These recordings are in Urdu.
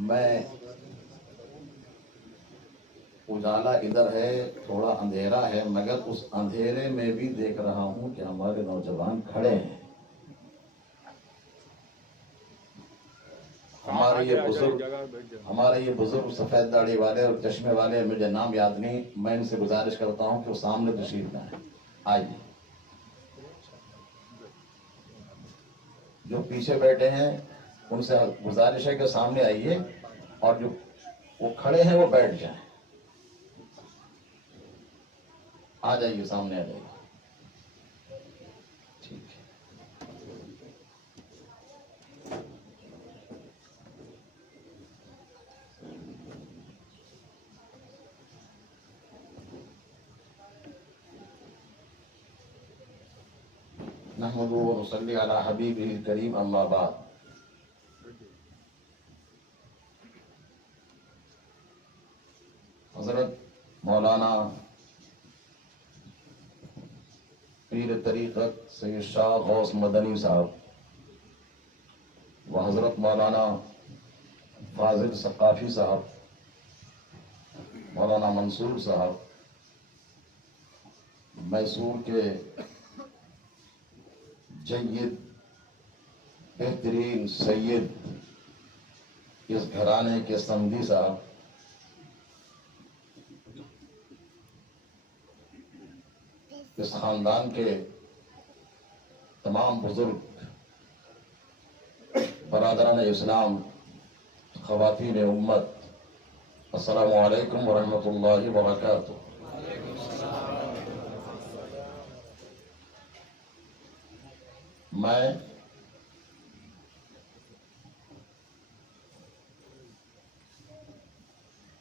میں اجالا ادھر ہے، تھوڑا اندھیرا ہے، مگر اس اندھیرے میں بھی دیکھ رہا ہوں کہ ہمارے نوجوان کھڑے ہیں۔ ہمارے یہ بزرگ سفید داڑھی والے اور چشمے والے، مجھے نام یاد نہیں، میں ان سے گزارش کرتا ہوں کہ وہ سامنے تشریف لائیں۔ آئیے، جو پیچھے بیٹھے ہیں ان سے گزارش ہے کہ سامنے آئیے، اور جو وہ کھڑے ہیں وہ بیٹھ جائیں۔ آ جائیے، سامنے آ جائیے۔ ٹھیک ہے۔ نحمدہ و نصلی علی حبیبہ الکریم، اما بعد۔ حضرت مولانا پیر طریقت سید شاہ غوث مدنی صاحب و حضرت مولانا فاضل ثقافی صاحب، مولانا منصور صاحب میسور کے جید بہترین سید، اس گھرانے کے سمدی صاحب، اس خاندان کے تمام بزرگ، برادران اسلام، خواتین امت، السلام علیکم ورحمۃ اللہ وبرکاتہ۔ میں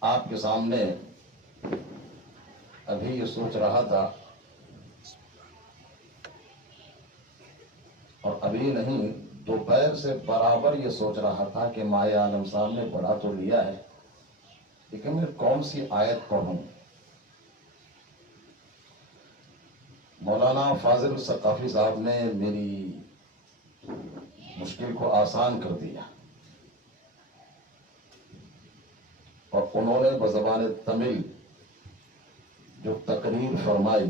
آپ کے سامنے ابھی یہ سوچ رہا تھا، اور ابھی نہیں، دوپہر سے برابر یہ سوچ رہا تھا کہ ماہ عالم صاحب نے پڑھا تو لیا ہے، لیکن میں کون سی آیت پڑھوں۔ مولانا فاضل ثقافی صاحب نے میری مشکل کو آسان کر دیا، اور انہوں نے بزبان تمل جو تقریر فرمائی،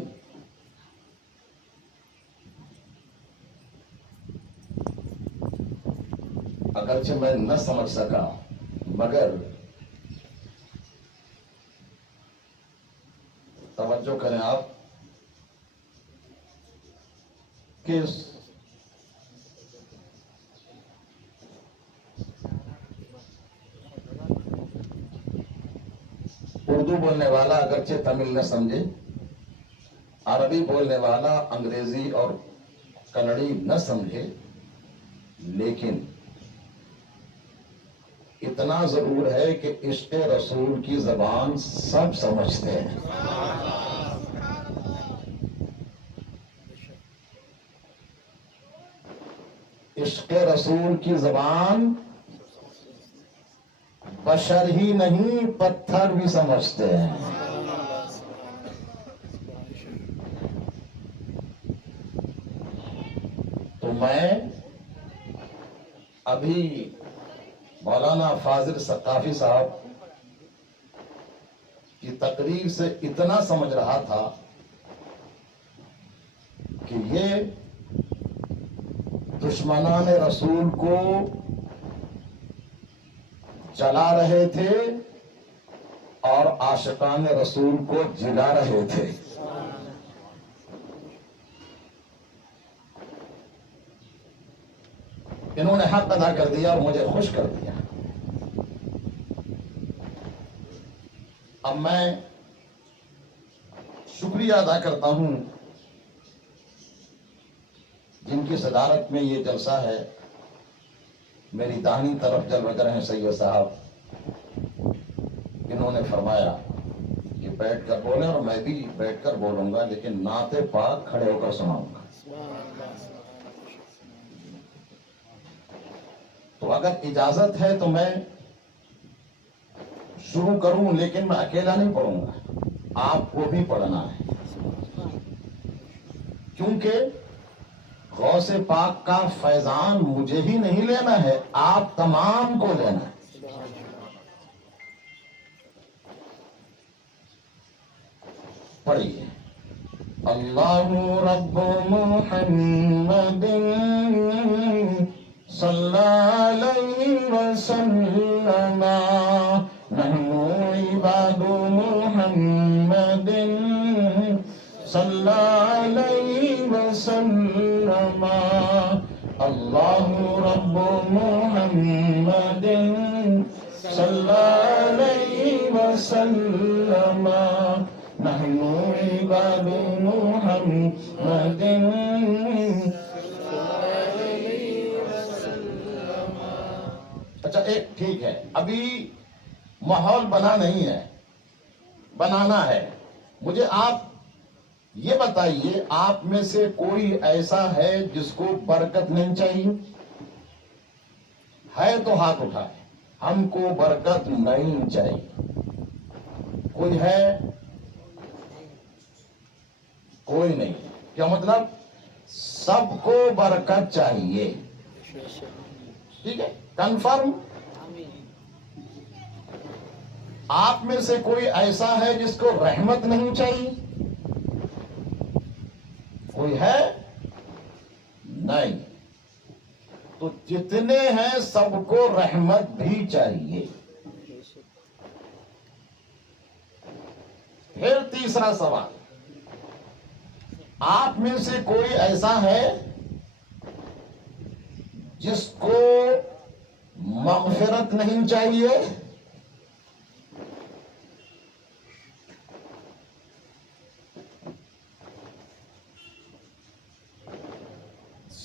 اگرچہ میں نہ سمجھ سکا، مگر توجہ کریں آپ کہ اردو بولنے والا اگرچہ تمل نہ سمجھے، عربی بولنے والا انگریزی اور کنڑی نہ سمجھے، لیکن اتنا ضرور ہے کہ عشق رسول کی زبان سب سمجھتے ہیں۔ عشق رسول کی زبان بشر ہی نہیں، پتھر بھی سمجھتے ہیں۔ تو میں ابھی مولانا فاضل ثقافی صاحب کی تقریر سے اتنا سمجھ رہا تھا کہ یہ دشمنان رسول کو جلا رہے تھے اور عاشقان رسول کو جلا رہے تھے۔ انہوں نے حق ادا کر دیا اور مجھے خوش کر دیا۔ اب میں شکریہ ادا کرتا ہوں جن کی صدارت میں یہ جلسہ ہے۔ میری داہنی طرف جل وجہ ہیں سید صاحب، انہوں نے فرمایا کہ بیٹھ کر بولیں، اور میں بھی بیٹھ کر بولوں گا، لیکن نعت پاک کھڑے ہو کر سناؤں گا۔ تو اگر اجازت ہے تو میں شروع کروں، لیکن میں اکیلا نہیں پڑھوں گا، آپ کو بھی پڑھنا ہے۔ کیونکہ غوث پاک کا فیضان مجھے ہی نہیں لینا ہے، آپ تمام کو لینا ہے۔ پڑھیے، اللہ رب محمد صلی علیہ وسلم، نحن عباد محمد صلی علیہ وسلم، اللہ رب محمد صلی علیہ وسلم، نحن عباد محمد۔ اچھا ایک ٹھیک ہے، ابھی ماحول بنا نہیں ہے، بنانا ہے۔ مجھے آپ یہ بتائیے، آپ میں سے کوئی ایسا ہے جس کو برکت نہیں چاہیے؟ ہے تو ہاتھ اٹھائے۔ ہم کو برکت نہیں چاہیے۔ کوئی ہے؟ کوئی نہیں۔ کیا مطلب؟ سب کو برکت چاہیے، ٹھیک ہے، کنفرم۔ آپ میں سے کوئی ایسا ہے جس کو رحمت نہیں چاہیے؟ کوئی ہے؟ نہیں۔ تو جتنے ہیں سب کو رحمت بھی چاہیے۔ پھر تیسرا سوال، آپ میں سے کوئی ایسا ہے جس کو مغفرت نہیں چاہیے؟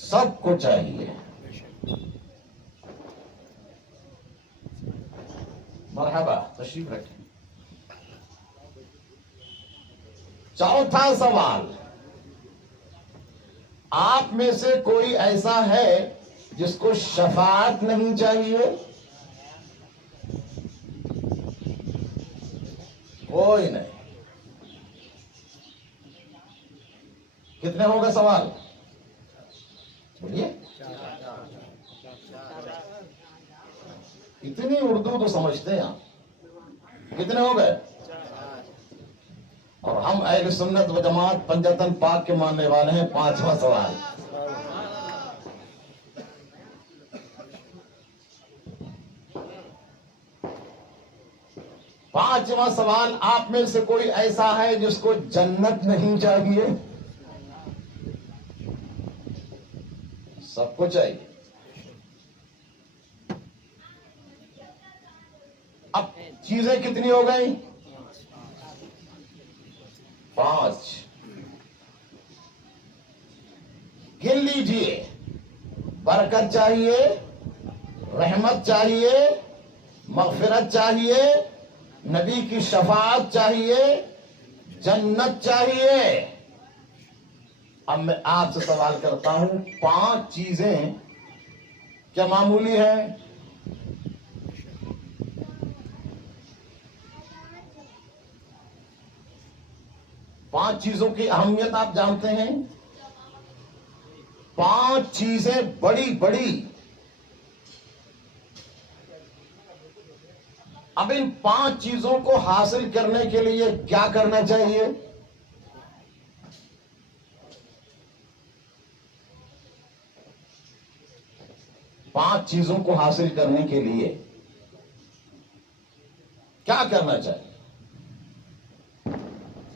سب کو چاہیے۔ مرحبا، تشریف رکھیں۔ چوتھا سوال، آپ میں سے کوئی ایسا ہے جس کو شفاعت نہیں چاہیے؟ کوئی نہیں۔ کتنے ہو گئے سوال؟ بولیے۔ اتنی اردو تو سمجھتے ہیں۔ کتنے ہو گئے؟ اور ہم اہل سنت و جماعت پنجتن پاک کے ماننے والے ہیں۔ پانچواں سوال، پانچواں سوال، آپ میں سے کوئی ایسا ہے جس کو جنت نہیں چاہیے؟ سب کو چاہیے۔ اب چیزیں کتنی ہو گئی؟ 5۔ گن لیجئے، برکت چاہیے، رحمت چاہیے، مغفرت چاہیے، نبی کی شفاعت چاہیے، جنت چاہیے۔ اب میں آپ سے سوال کرتا ہوں، 5 چیزیں کیا معمولی ہیں؟ پانچ چیزوں کی اہمیت آپ جانتے ہیں؟ 5 چیزیں بڑی بڑی۔ اب ان 5 چیزوں کو حاصل کرنے کے لیے کیا کرنا چاہیے؟ پانچ چیزوں کو حاصل کرنے کے لیے کیا کرنا چاہیے؟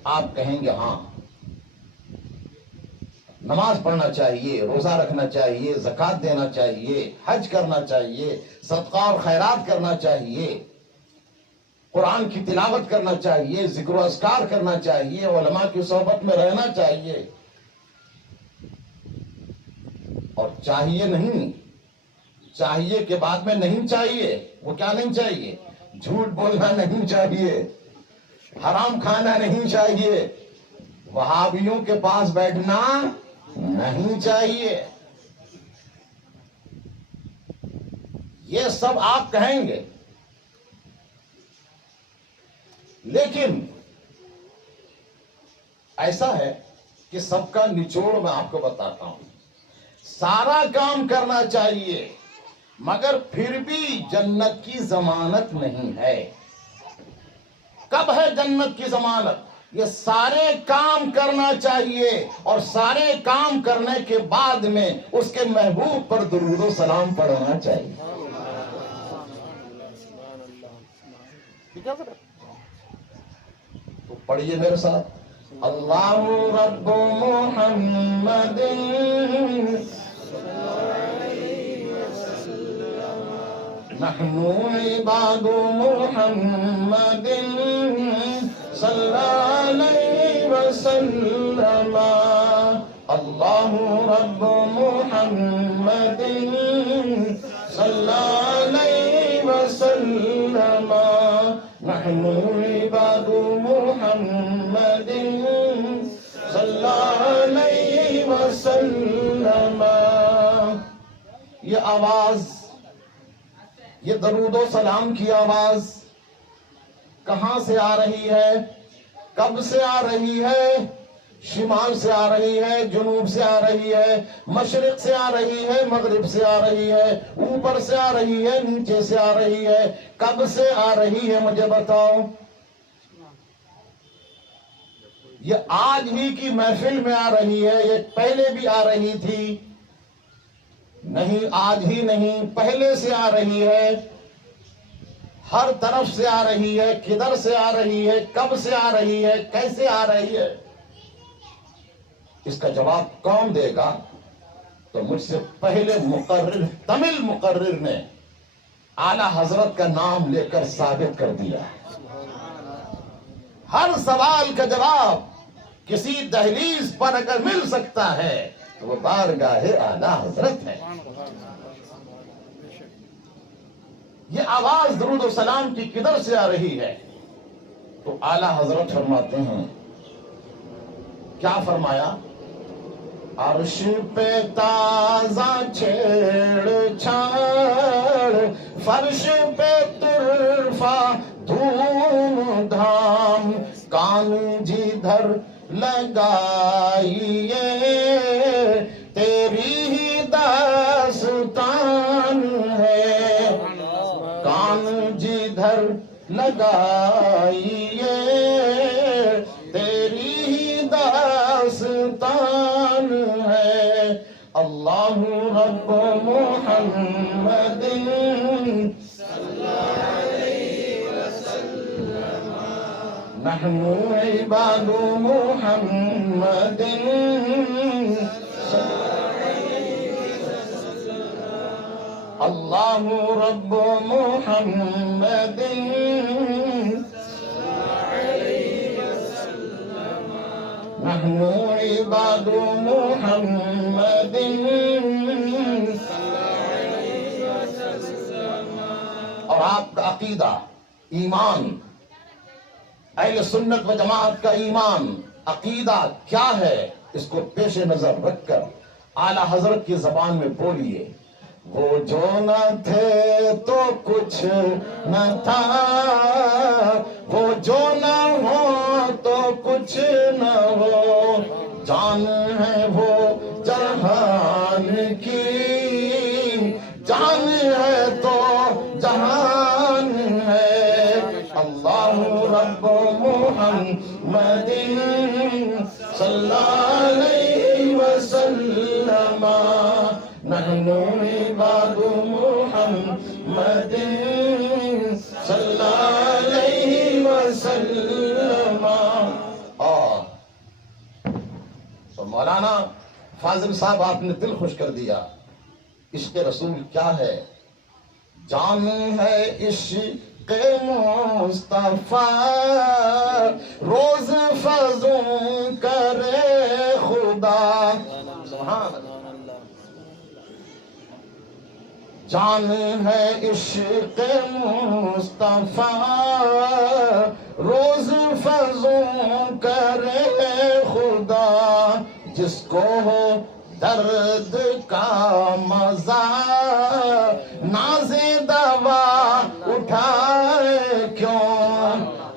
آپ کہیں گے ہاں، نماز پڑھنا چاہیے، روزہ رکھنا چاہیے، زکوٰۃ دینا چاہیے، حج کرنا چاہیے، صدقہ اور خیرات کرنا چاہیے، قرآن کی تلاوت کرنا چاہیے، ذکر و اذکار کرنا چاہیے، علماء کی صحبت میں رہنا چاہیے۔ اور چاہیے نہیں، چاہیے کے بعد میں نہیں چاہیے۔ وہ کیا نہیں چاہیے؟ جھوٹ بولنا نہیں چاہیے، حرام کھانا نہیں چاہیے، وہابیوں کے پاس بیٹھنا نہیں چاہیے۔ یہ سب آپ کہیں گے، لیکن ایسا ہے کہ سب کا نچوڑ میں آپ کو بتاتا ہوں. سارا کام کرنا چاہیے مگر پھر بھی جنت کی ضمانت نہیں ہے. کب ہے جنت کی ضمانت؟ یہ سارے کام کرنا چاہیے اور سارے کام کرنے کے بعد میں اس کے محبوب پر درود و سلام پڑھنا چاہیے. تو پڑھیے میرے ساتھ. اللہ رب محمد نحن عباد محمد صلی علیہ وسلم. اللہ رب محمد صلی علیہ وسلم. نحن عباد محمد صلی علیہ وسلم. یہ آواز، یہ درود و سلام کی آواز کہاں سے آ رہی ہے؟ کب سے آ رہی ہے؟ شمال سے آ رہی ہے، جنوب سے آ رہی ہے، مشرق سے آ رہی ہے، مغرب سے آ رہی ہے، اوپر سے آ رہی ہے، نیچے سے آ رہی ہے. کب سے آ رہی ہے مجھے بتاؤ. یہ آج ہی کی محفل میں آ رہی ہے؟ یہ پہلے بھی آ رہی تھی؟ نہیں، آج ہی نہیں، پہلے سے آ رہی ہے. ہر طرف سے آ رہی ہے. کدھر سے آ رہی ہے؟ کب سے آ رہی ہے؟ کیسے آ رہی ہے؟ اس کا جواب کون دے گا؟ تو مجھ سے پہلے مقرر، تمل مقرر نے اعلی حضرت کا نام لے کر ثابت کر دیا. ہر سوال کا جواب کسی دہلیز پر اگر مل سکتا ہے تو وہ بارگاہ اعلی حضرت ہے. یہ آواز درود و سلام کی کدھر سے آ رہی ہے؟ تو اعلی حضرت فرماتے ہیں، کیا فرمایا؟ عرش پہ تازہ چھیڑ چھاڑ، فرش پہ طرفہ دھوم دھام، کان جدھر لگائیے تیری ہی داستان ہے. کان جدھر لگائیے تیری ہی داستان ہے. اللہ رب محمد نحن عباد محمد. اللہ رب محمد نحن عباد محمد. اور آپ کا عقیدہ، ایمان، اہل سنت و جماعت کا ایمان، عقیدہ کیا ہے؟ اس کو پیش نظر رکھ کر اعلی حضرت کی زبان میں بولیے. وہ جو نہ تھے تو کچھ نہ تھا، وہ جو نہ ہو تو کچھ نہ ہو، جان ہے وہ جہان کی، جان ہے تو جہان ہے. اللہ رب محمد صلی علیہ وسلم. نحن عباد محمد صلی علیہ وسلم. اور تو مولانا فاضل صاحب، آپ نے دل خوش کر دیا. عشق رسول کیا ہے؟ جان ہے عشق مصطفیٰ، روز فزوں کرے خدا. سبحان اللہ. جان ہے عشق مصطفیٰ، روز فزوں کرے خدا. جس کو ہو درد کا مزہ، ناز دوا اٹھائے کیوں.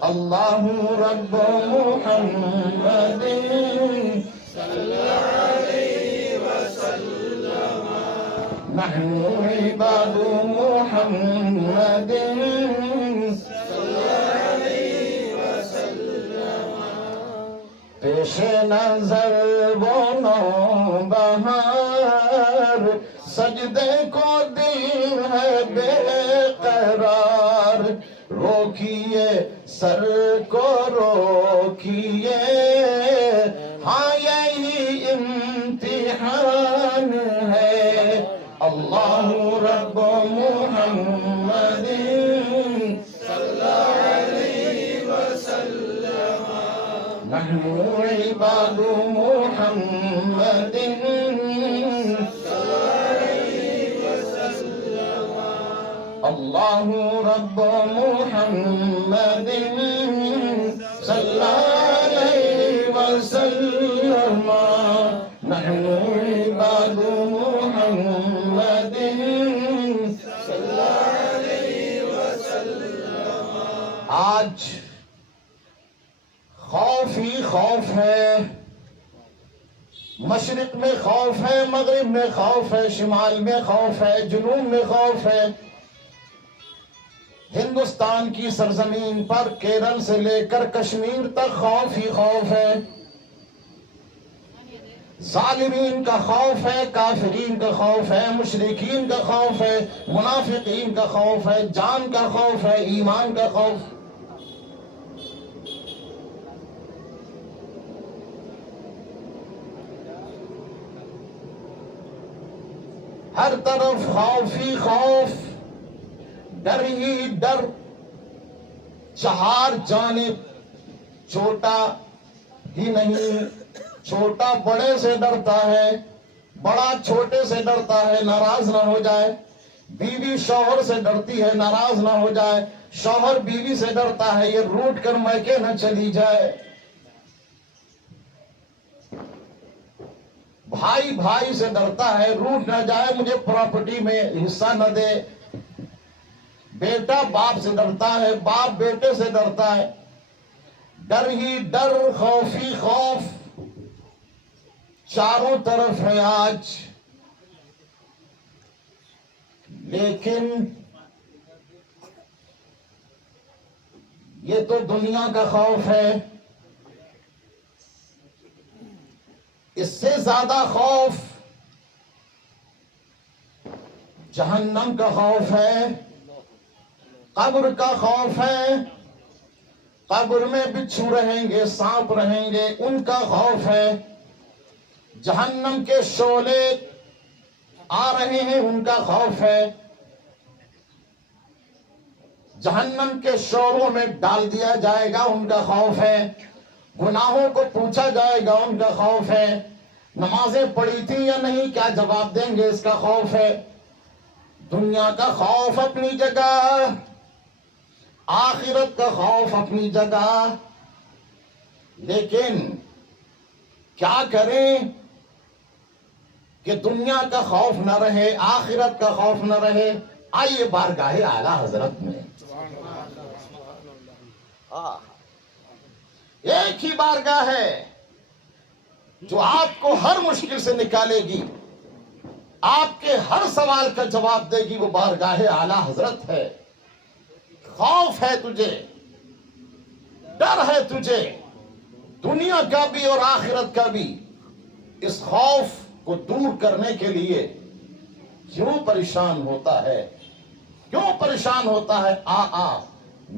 اللہ رب محمد نحن عباد محمد پیش نظر وہ نوبہار سجدے کو دل ہے بے قرار روکیے سر کو روکیے ہاں یہی امتحان ہے اللہ رب محمد نحن عباد محمد اللہ رب محمد صلی علیہ وسلم نحن عباد محمد صلی علیہ وسلم. آج خوف ہی خوف ہے، مشرق میں خوف ہے، مغرب میں خوف ہے، شمال میں خوف ہے، جنوب میں خوف ہے. ہندوستان کی سرزمین پر کیرل سے لے کر کشمیر تک خوف ہی خوف ہے. ظالمین کا خوف ہے، کافرین کا خوف ہے، مشرکین کا خوف ہے، منافقین کا خوف ہے، جان کا خوف ہے، ایمان کا خوف. ہر طرف خوف ہی خوف، ڈر ہی ڈر، چہار جانب. چھوٹا ہی نہیں، چھوٹا بڑے سے ڈرتا ہے، بڑا چھوٹے سے ڈرتا ہے ناراض نہ ہو جائے. بیوی شوہر سے ڈرتی ہے ناراض نہ ہو جائے. شوہر بیوی سے ڈرتا ہے یہ روٹ کر میکے نہ چلی جائے. بھائی بھائی سے ڈرتا ہے روٹ نہ جائے، مجھے پراپرٹی میں حصہ نہ دے. بیٹا باپ سے ڈرتا ہے، باپ بیٹے سے ڈرتا ہے. ڈر ہی ڈر، خوف ہی خوف چاروں طرف ہے آج. لیکن یہ تو دنیا کا خوف ہے. اس سے زیادہ خوف جہنم کا خوف ہے، قبر کا خوف ہے. قبر میں بچھو رہیں گے، سانپ رہیں گے، ان کا خوف ہے. جہنم کے شعلے آ رہے ہیں، ان کا خوف ہے. جہنم کے شعلوں میں ڈال دیا جائے گا، ان کا خوف ہے. گناہوں کو پوچھا جائے گا، ان کا خوف ہے. نمازیں پڑھی تھی یا نہیں، کیا جواب دیں گے، اس کا خوف ہے. دنیا کا خوف اپنی جگہ، آخرت کا خوف اپنی جگہ. لیکن کیا کریں کہ دنیا کا خوف نہ رہے، آخرت کا خوف نہ رہے. آئیے بارگاہ اعلیٰ حضرت میں. ایک ہی بارگاہ ہے جو آپ کو ہر مشکل سے نکالے گی، آپ کے ہر سوال کا جواب دے گی. وہ بارگاہ اعلیٰ حضرت ہے. خوف ہے تجھے، ڈر ہے تجھے، دنیا کا بھی اور آخرت کا بھی. اس خوف کو دور کرنے کے لیے کیوں پریشان ہوتا ہے، کیوں پریشان ہوتا ہے؟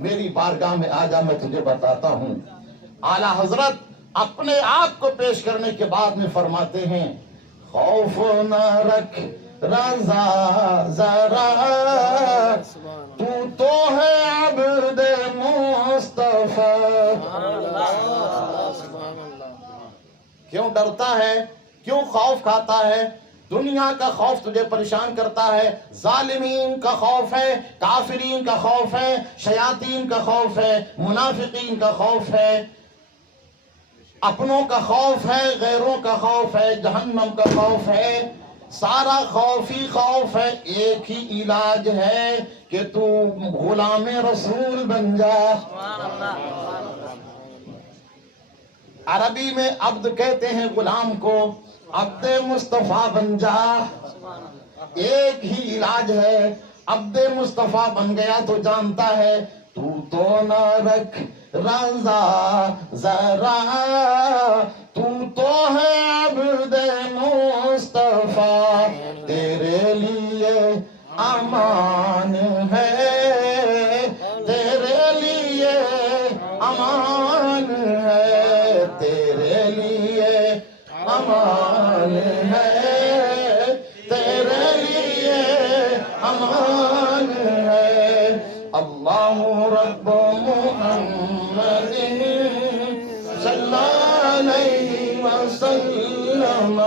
میری بارگاہ میں آ جا، میں تجھے بتاتا ہوں. اعلیٰ حضرت اپنے آپ کو پیش کرنے کے بعد میں فرماتے ہیں خوف نہ رکھ رضا ذرا، تو ہے عبد مصطفیٰ. کیوں ڈرتا ہے، کیوں خوف کھاتا ہے؟ دنیا کا خوف تجھے پریشان کرتا ہے، ظالمین کا خوف ہے، کافرین کا خوف ہے، شیاطین کا خوف ہے، منافقین کا خوف ہے، اپنوں کا خوف ہے، غیروں کا خوف ہے، جہنم کا خوف ہے. سارا خوف ہی خوف ہے. ایک ہی علاج ہے کہ تو غلام رسول بن جا. عربی میں عبد کہتے ہیں غلام کو. عبد مصطفیٰ بن جا. ایک ہی علاج ہے. عبد مصطفیٰ بن گیا تو جانتا ہے تو نہ رکھ رضا ذرا, تو ہے عبد مصطفیٰ, تیرے لیے امان ہے, تیرے لیے امان ہے, تیرے لیے امان ہے, تیرے لیے امان ہے. اللہ رب محمد صلی علیہ وسلم,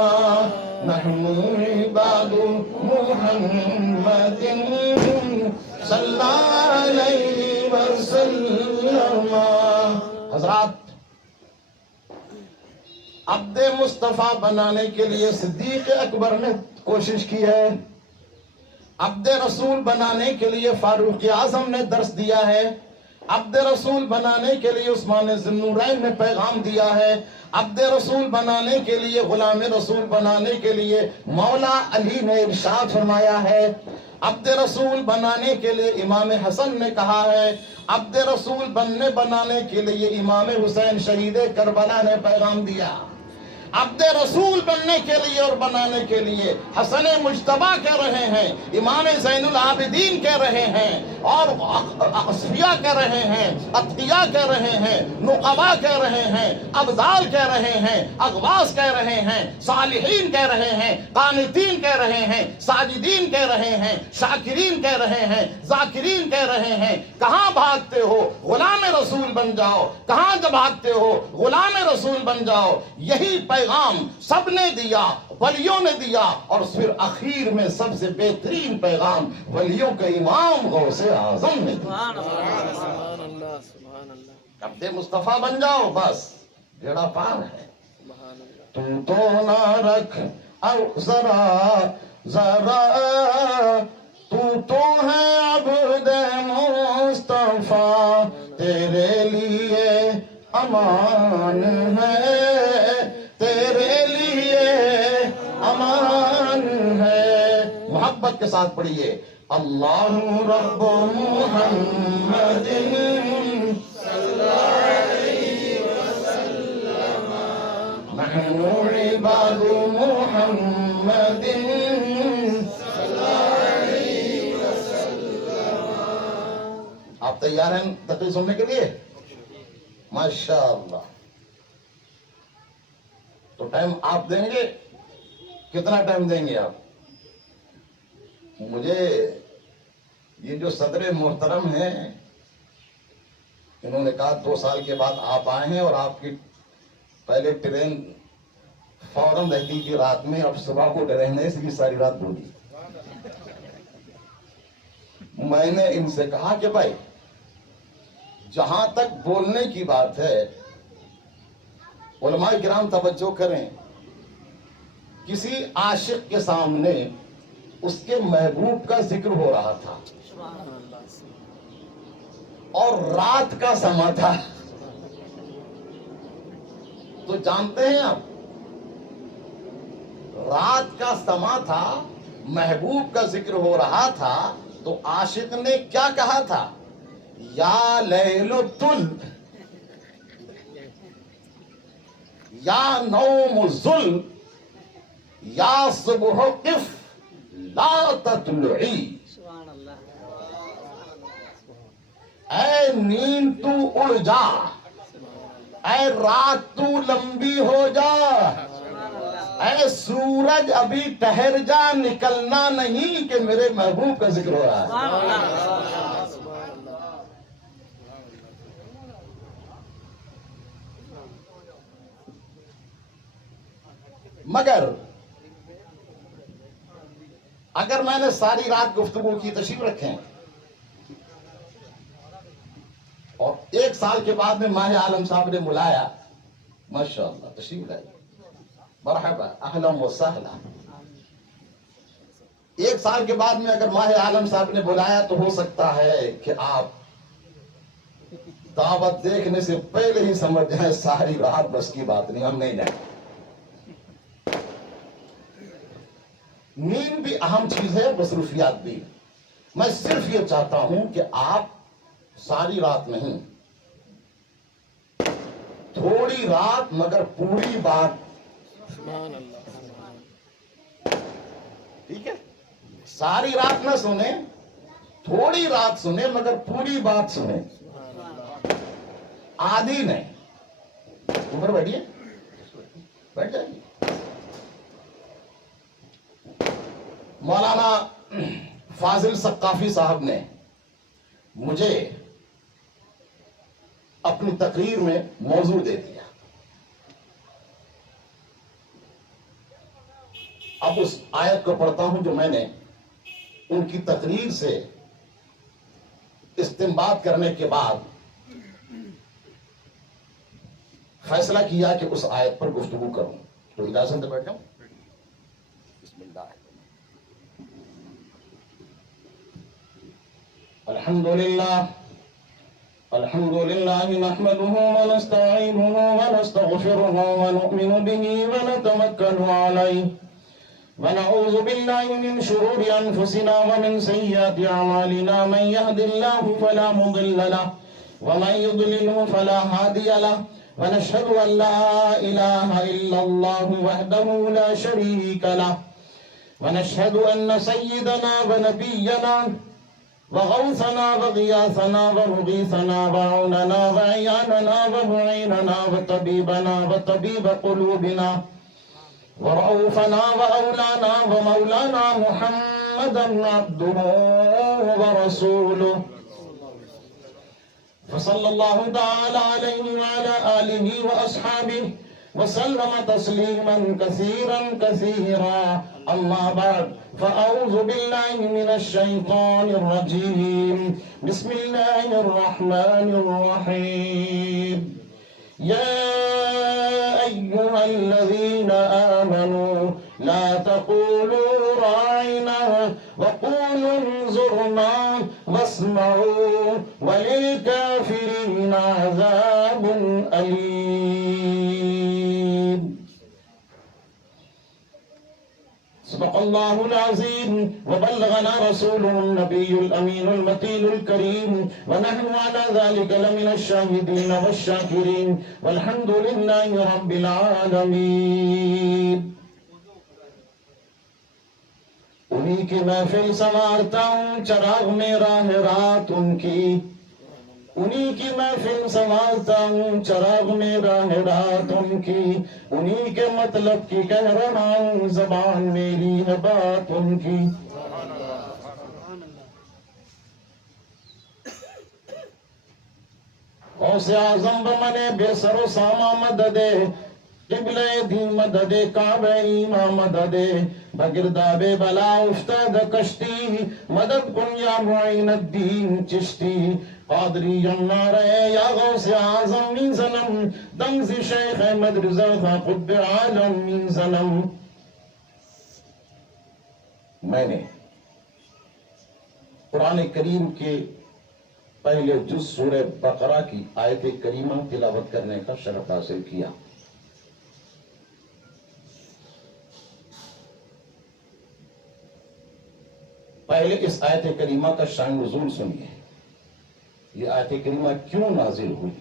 نحن عباد محمد صلی علیہ وسلم. حضرات, عبد مصطفیٰ بنانے کے لیے صدیق اکبر نے کوشش کی ہے. عبد رسول بنانے کے لیے فاروق اعظم نے درس دیا ہے. عبد رسول بنانے کے لیے عثمان ذوالنورین نے پیغام دیا ہے. عبد رسول بنانے کے لیے, غلام رسول بنانے کے لیے مولا علی نے ارشاد فرمایا ہے. عبد رسول بنانے کے لیے امام حسن نے کہا ہے. عبد رسول بنانے کے لیے امام حسین شہید کربلا نے پیغام دیا. عبد رسول بننے کے لیے اور بنانے کے لیے حسن مجتبیٰ کہہ رہے ہیں, امام زین العابدین کہہ رہے ہیں, اور اصفیاء کہہ رہے ہیں, اتقیاء کہہ رہے ہیں, نقباء کہہ رہے ہیں, ابدال کہہ رہے ہیں, اغواث کہہ رہے ہیں, صالحین کہہ رہے ہیں, قانتین کہہ رہے ہیں, ساجدین کہہ رہے ہیں, شاکرین کہہ رہے ہیں, ذاکرین کہہ رہے ہیں. کہاں بھاگتے ہو, غلام رسول بن جاؤ. کہاں جب بھاگتے ہو, غلام رسول بن جاؤ. یہی پیغام سب نے دیا, ولیوں نے دیا, اور پھر اخیر میں سب سے بہترین پیغام ولیوں کے امام غوث اعظم نے دیا. عبد مصطفیٰ بن جاؤ, بس بیڑا پار ہے. تو نہ رکھ او ذرا ذرا, تو ہے عبد مصطفیٰ, تیرے لیے امان ہے, تیرے لیے امان ہے. محبت کے ساتھ پڑھیے, اللہ رب محمد صلی علیہ وسلم, نحن عباد محمد صلی علیہ وسلم. آپ تیار ہیں تقریر سننے کے لیے؟ ماشاءاللہ. تو ٹائم آپ دیں گے, کتنا ٹائم دیں گے آپ مجھے؟ یہ جو صدر محترم ہیں, انہوں نے کہا 2 سال کے بعد آپ آئے ہیں, اور آپ کی پہلے ٹرین فوراً رہتی تھی رات میں, اب صبح کو ٹرین ہے, اس لیے ساری رات بولی. میں نے ان سے کہا کہ بھائی, جہاں تک بولنے کی بات ہے, علماء کرام توجہ کریں. کسی عاشق کے سامنے اس کے محبوب کا ذکر ہو رہا تھا, اور رات کا سما تھا. تو جانتے ہیں آپ, رات کا سما تھا, محبوب کا ذکر ہو رہا تھا, تو عاشق نے کیا کہا تھا؟ یا لیل تل یا نوم ظل یا صبح قف لا تطلعی. اے نیند تو اڑ جا, اے رات تو لمبی ہو جا, اے سورج ابھی ٹھہر جا, نکلنا نہیں کہ میرے محبوب کا ذکر ہو رہا ہے. مگر اگر میں نے ساری رات گفتگو کی, تشریف رکھیں, اور 1 سال کے بعد میں ماہ عالم صاحب نے بلایا, ماشاءاللہ تشریف لائے, مرحبا اہلا و سہلا. 1 سال کے بعد میں اگر ماہ عالم صاحب نے بلایا, تو ہو سکتا ہے کہ آپ دعوت دیکھنے سے پہلے ہی سمجھ جائیں ساری رات بس کی بات نہیں، ہم نہیں جائیں۔ نیند بھی اہم چیز ہے، مصروفیات بھی۔ میں صرف یہ چاہتا ہوں کہ آپ ساری رات نہیں، تھوڑی رات مگر پوری بات۔ ٹھیک ہے، ساری رات نہ سنیں، تھوڑی رات سنیں مگر پوری بات سنیں، آدھی نہیں۔ اوپر بیٹھیے، بیٹھ جائیے۔ مولانا فاضل ثقافی صاحب نے مجھے اپنی تقریر میں موضوع دے دیا۔ اب اس آیت کو پڑھتا ہوں جو میں نے ان کی تقریر سے استنباط کرنے کے بعد فیصلہ کیا کہ اس آیت پر گفتگو کروں۔ تو اجازت سے بیٹھ جاؤں؟ بسم اللہ۔ الحمد لله نحمده ونستعينه ونستغفره ونؤمن به ونتوكل عليه ونعوذ بالله من شرور أنفسنا ومن سيئات أعمالنا من يهد الله فلا مضل له ومن يضلله فلا هادي له ونشهد أن لا إله إلا الله وحده لا شريك له ونشهد أن سيدنا ونبينا وغوثنا وغياثنا ومغيثنا وعوننا وعياننا ومعيننا وطبيبنا وطبيب قلوبنا ورؤوفنا وأولانا ومولانا محمدا عبده ورسوله فصلى الله تعالى عليه وعلى آله وأصحابه وسلم تسليما كثيرا كثيرا أما بعد فأعوذ بالله من الشيطان الرجيم بسم الله الرحمن الرحيم يا أيها الذين آمنوا لا تقولوا راعنا وقولوا انظرنا واسمعوا وللكافرين عذاب أليم صدق الله العظيم وبلغنا رسوله النبي الأمين المتين الكريم ونحن على ذلك لمن الشاهدين والشاكرين والحمد لله رب العالمين۔ انہی کی محفل سنوارتا ہوں، چراغ میرا ہے رات ان کی، انہی کی محفل سنوارتا ہوں، چراغ میرا ہے رات ان کی، انہی کے مطلب کی کہہ رہا ہوں، زبان میری ہے بات ان کی۔ غوث اعظم بمنے بے سر و ساما مددے، قبلہ دی مددے کعبہ ایمہ مددے، بگرداب بلا افتاد کشتی، مدد کن یا معین الدین چشتی، قادری نعرہ یا غوث اعظم من ظلم، دمز شیخ احمد رضا خان قطب عالم من ظلم۔ میں نے قرآن کریم کے پہلے جز سورہ بقرہ کی آیت کریمہ تلاوت کرنے کا شرف حاصل کیا۔ پہلے اس آیت کریمہ کا شان نزول سنیے، یہ آیت کریمہ کیوں نازل ہوئی۔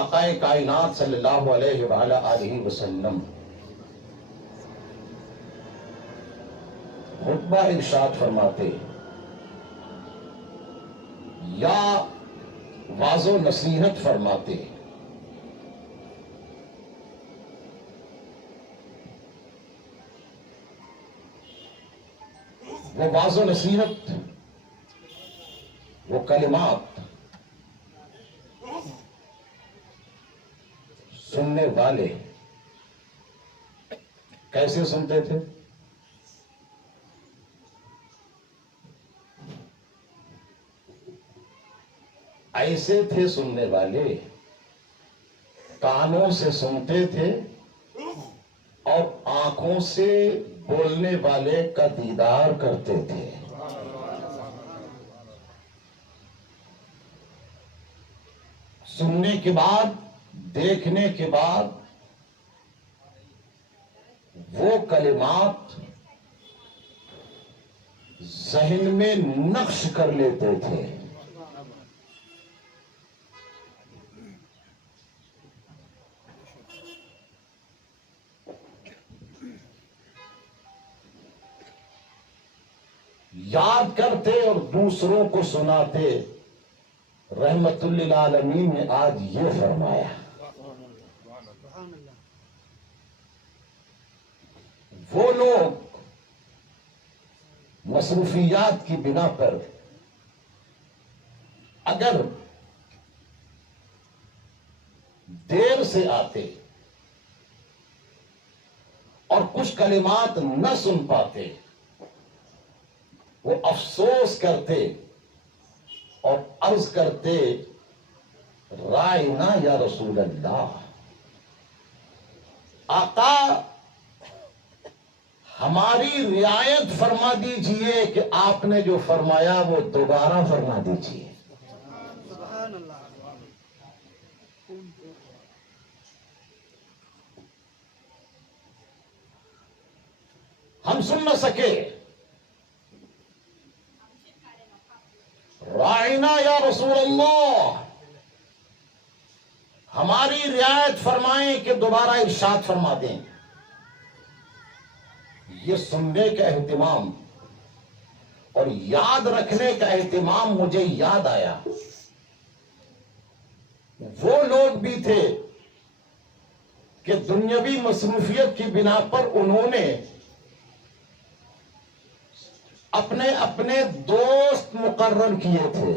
آقا کائنات صلی اللہ علیہ وآلہ وسلم خطبہ ارشاد فرماتے یا واعظ و نصیحت فرماتے، وہ واعظ و نصیحت، وہ کلمات سننے والے کیسے سنتے تھے؟ ایسے تھے سننے والے، کانوں سے سنتے تھے اور آنکھوں سے بولنے والے کا دیدار کرتے تھے۔ سننے کے بعد، دیکھنے کے بعد وہ کلمات ذہن میں نقش کر لیتے تھے. یاد کرتے اور دوسروں کو سناتے. رحمت للعالمین نے آج یہ فرمایا، وہ لوگ مصروفیات کی بنا پر اگر دیر سے آتے اور کچھ کلمات نہ سن پاتے، وہ افسوس کرتے اور عرض کرتے، رائنا یا رسول اللہ، آقا ہماری رعایت فرما دیجئے کہ آپ نے جو فرمایا وہ دوبارہ فرما دیجئے. ہم سن نہ سکے، رائنا یا رسول اللہ، ہماری رعایت فرمائیں کہ دوبارہ ارشاد فرما دیں. یہ سننے کا اہتمام اور یاد رکھنے کا اہتمام مجھے یاد آیا. وہ لوگ بھی تھے کہ دنیاوی مصروفیت کی بنا پر انہوں نے اپنے اپنے دوست مقرر کیے تھے.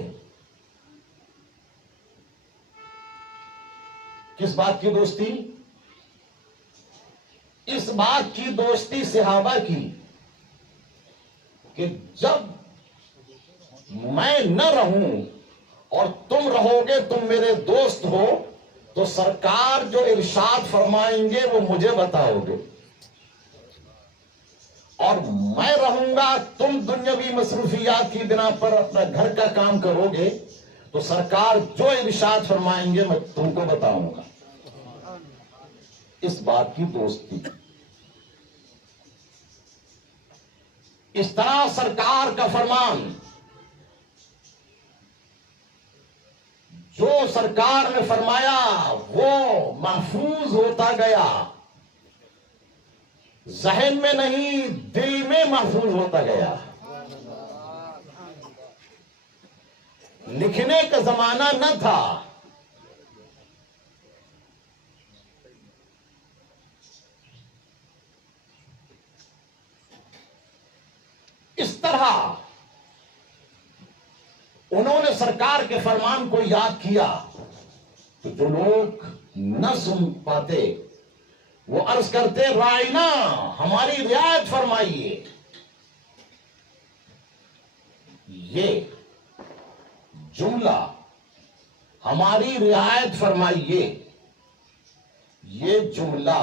کس بات کی دوستی؟ اس بات کی دوستی صحابہ کی کہ جب میں نہ رہوں اور تم رہو گے، تم میرے دوست ہو، تو سرکار جو ارشاد فرمائیں گے وہ مجھے بتاؤ گے، اور میں رہوں گا، تم دنیاوی مصروفیات کی بنا پر اپنا گھر کا کام کرو گے، تو سرکار جو ارشاد فرمائیں گے میں تم کو بتاؤں گا. اس بات کی دوستی. اس طرح سرکار کا فرمان جو سرکار نے فرمایا وہ محفوظ ہوتا گیا، ذہن میں نہیں دل میں محفوظ ہوتا گیا. لکھنے کا زمانہ نہ تھا، اس طرح انہوں نے سرکار کے فرمان کو یاد کیا. تو جو لوگ نہ سن پاتے وہ عرض کرتے، رائنا ہماری رعایت فرمائیے. یہ جملہ ہماری رعایت فرمائیے، یہ جملہ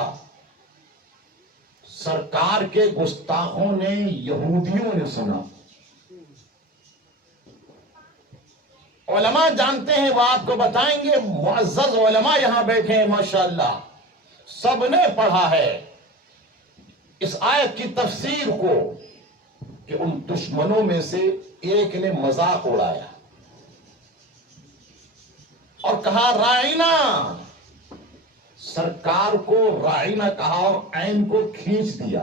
سرکار کے گستاخوں نے، یہودیوں نے سنا. علماء جانتے ہیں، وہ آپ کو بتائیں گے. معزز علماء یہاں بیٹھے ہیں ماشاءاللہ، سب نے پڑھا ہے اس آیت کی تفسیر کو، کہ ان دشمنوں میں سے ایک نے مذاق اڑایا اور کہا رائنا. سرکار کو رائنا کہا اور عین کو کھینچ دیا.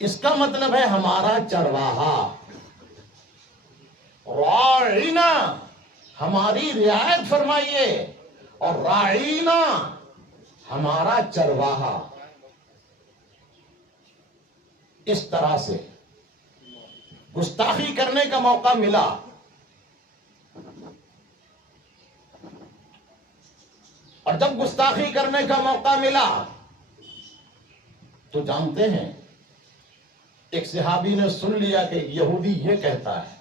اس کا مطلب ہے ہمارا چرواہا. رائنا ہماری رعایت فرمائیے، اور رائنا ہمارا چرواہا. اس طرح سے گستاخی کرنے کا موقع ملا. اور جب گستاخی کرنے کا موقع ملا تو جانتے ہیں، ایک صحابی نے سن لیا کہ یہودی یہ کہتا ہے،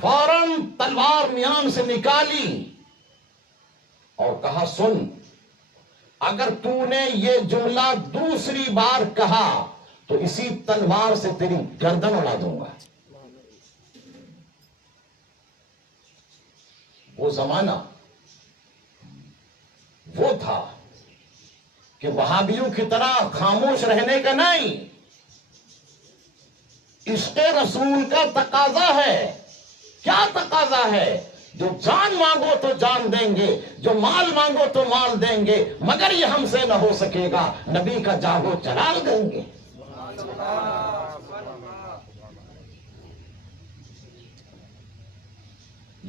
فوراً تلوار میان سے نکالی اور کہا، سن، اگر تو نے یہ جملہ دوسری بار کہا تو اسی تلوار سے تیری گردن اڑا دوں گا. وہ زمانہ وہ تھا کہ وہابیوں کی طرح خاموش رہنے کا نہیں، عشق رسول کا تقاضا ہے۔ کیا تقاضا ہے؟ جو جان مانگو تو جان دیں گے، جو مال مانگو تو مال دیں گے، مگر یہ ہم سے نہ ہو سکے گا، نبی کا جاہو جلال دیں گے۔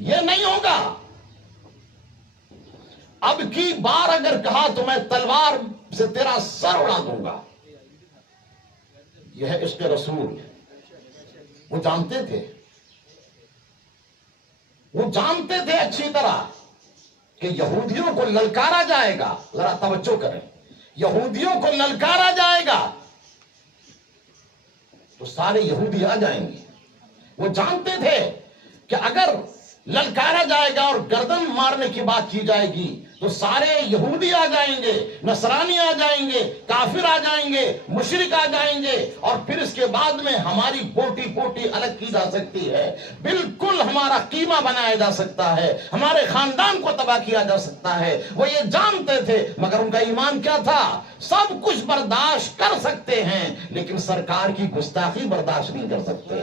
یہ نہیں ہوگا۔ اب کی بار اگر کہا تو میں تلوار سے تیرا سر اڑا دوں گا۔ یہ ہے عشق رسول۔ وہ جانتے تھے، وہ جانتے تھے اچھی طرح کہ یہودیوں کو للکارا جائے گا۔ ذرا توجہ کریں، یہودیوں کو للکارا جائے گا تو سارے یہودی آ جائیں گے۔ وہ جانتے تھے کہ اگر للکارا جائے گا اور گردن مارنے کی بات کی جائے گی تو سارے یہودی آ جائیں گے، نصرانی آ جائیں گے، کافر آ جائیں گے، مشرک آ جائیں گے، اور پھر اس کے بعد میں ہماری بوٹی بوٹی الگ کی جا سکتی ہے، بالکل ہمارا قیمہ بنایا جا سکتا ہے، ہمارے خاندان کو تباہ کیا جا سکتا ہے۔ وہ یہ جانتے تھے، مگر ان کا ایمان کیا تھا؟ سب کچھ برداشت کر سکتے ہیں لیکن سرکار کی گستاخی برداشت نہیں کر سکتے۔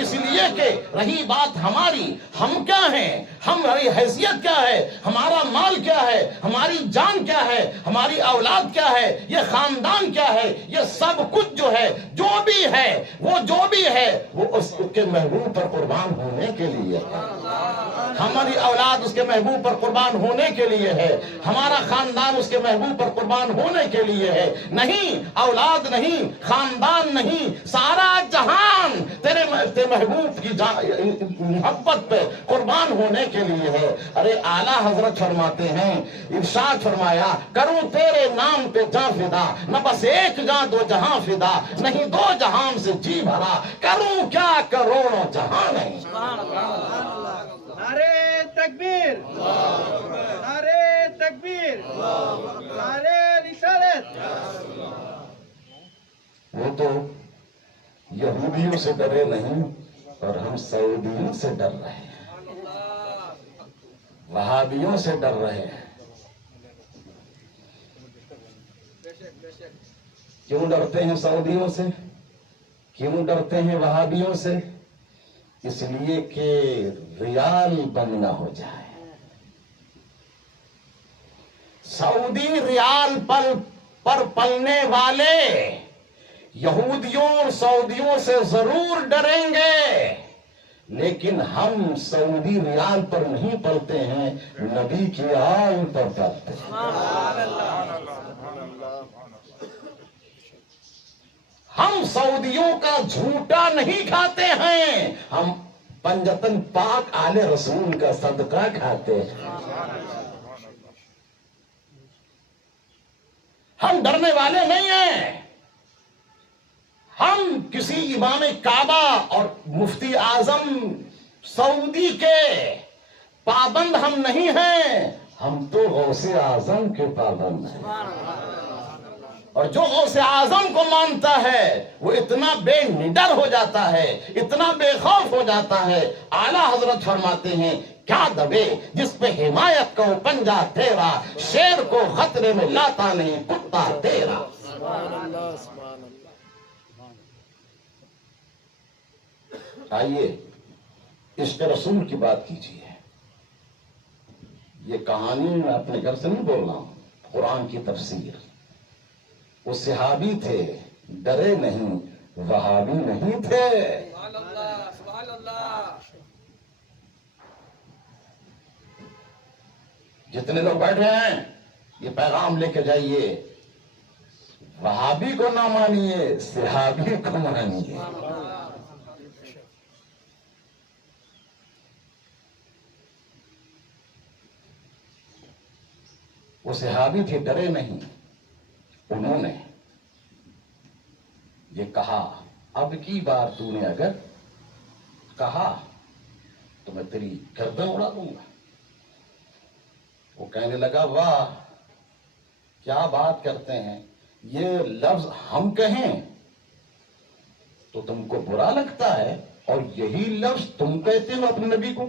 اس لیے کہ رہی بات ہماری، ہم کیا ہیں، ہماری حیثیت کیا ہے، ہمارا مال کیا ہے، ہماری جان کیا ہے، ہماری اولاد کیا ہے، یہ خاندان کیا ہے، یہ سب کچھ جو ہے، جو بھی ہے، وہ جو بھی ہے، وہ اس کے محبوب پر قربان ہونے کے لیے ہے۔ ہماری اولاد اس کے محبوب پر قربان ہونے کے لیے ہے، ہمارا خاندان اس کے محبوب پر قربان ہونے کے لیے ہے۔ نہیں اولاد نہیں، خاندان نہیں، سارا جہان تیرے محبوب کی محبت پہ قربان ہونے کے لیے ہے۔ ارے اعلیٰ حضرت فرماتے ہیں، ارشاد فرمایا، کروں تیرے نام پہ جاں فدا، نہ بس ایک جاں دو جہاں فدا، نہیں دو جہان سے جی بھرا، کروں کیا کروڑوں جہاں نہیں۔ نعرے تکبیر، نعرے تکبیر، نعرے رسالت۔ وہ تو یہودیوں سے ڈرے نہیں اور ہم سعودیوں سے ڈر رہے ہیں، وہابیوں سے ڈر رہے ہیں۔ کیوں ڈرتے ہیں سعودیوں سے؟ کیوں ڈرتے ہیں وہابیوں سے؟ اس لیے کہ ریال بند نہ ہو جائے۔ سعودی ریال پر پلنے والے یہودیوں اور سعودیوں سے ضرور ڈریں گے، لیکن ہم سعودی ریال پر نہیں پلتے ہیں، نبی کی آل پر پلتے ہیں۔ ہم سعودیوں کا جھوٹا نہیں کھاتے ہیں، ہم پنجتن پاک آل رسول کا صدقہ کھاتے ہیں۔ ہم ڈرنے والے نہیں ہیں۔ ہم کسی امام کعبہ اور مفتی اعظم سعودی کے پابند ہم نہیں ہیں، ہم تو غوث اعظم کے پابند ہیں۔ اور جو غوث اعظم کو مانتا ہے وہ اتنا بے نڈر ہو جاتا ہے، اتنا بے خوف ہو جاتا ہے۔ اعلیٰ حضرت فرماتے ہیں، کیا دبے جس پہ حمایت کو پنجہ تیرا، شیر کو خطرے میں لاتا نہیں کتا تیرا۔ آئیے عشق رسول کی بات کیجیے۔ یہ کہانی میں اپنے گھر سے نہیں بول رہا ہوں، قرآن کی تفسیر۔ وہ صحابی تھے، ڈرے نہیں، وہابی نہیں تھے۔ سبحان اللہ۔ جتنے لوگ بیٹھے ہیں یہ پیغام لے کے جائیے، وہابی کو نہ مانیے، صحابی کو مانیے۔ وہ صحابی تھے، ڈرے نہیں۔ انہوں نے یہ کہا، اب کی بار تو نے اگر کہا تو میں تیری گردن اڑا دوں گا۔ وہ کہنے لگا، واہ کیا بات کرتے ہیں، یہ لفظ ہم کہیں تو تم کو برا لگتا ہے اور یہی لفظ تم کہتے ہو اپنے نبی کو؟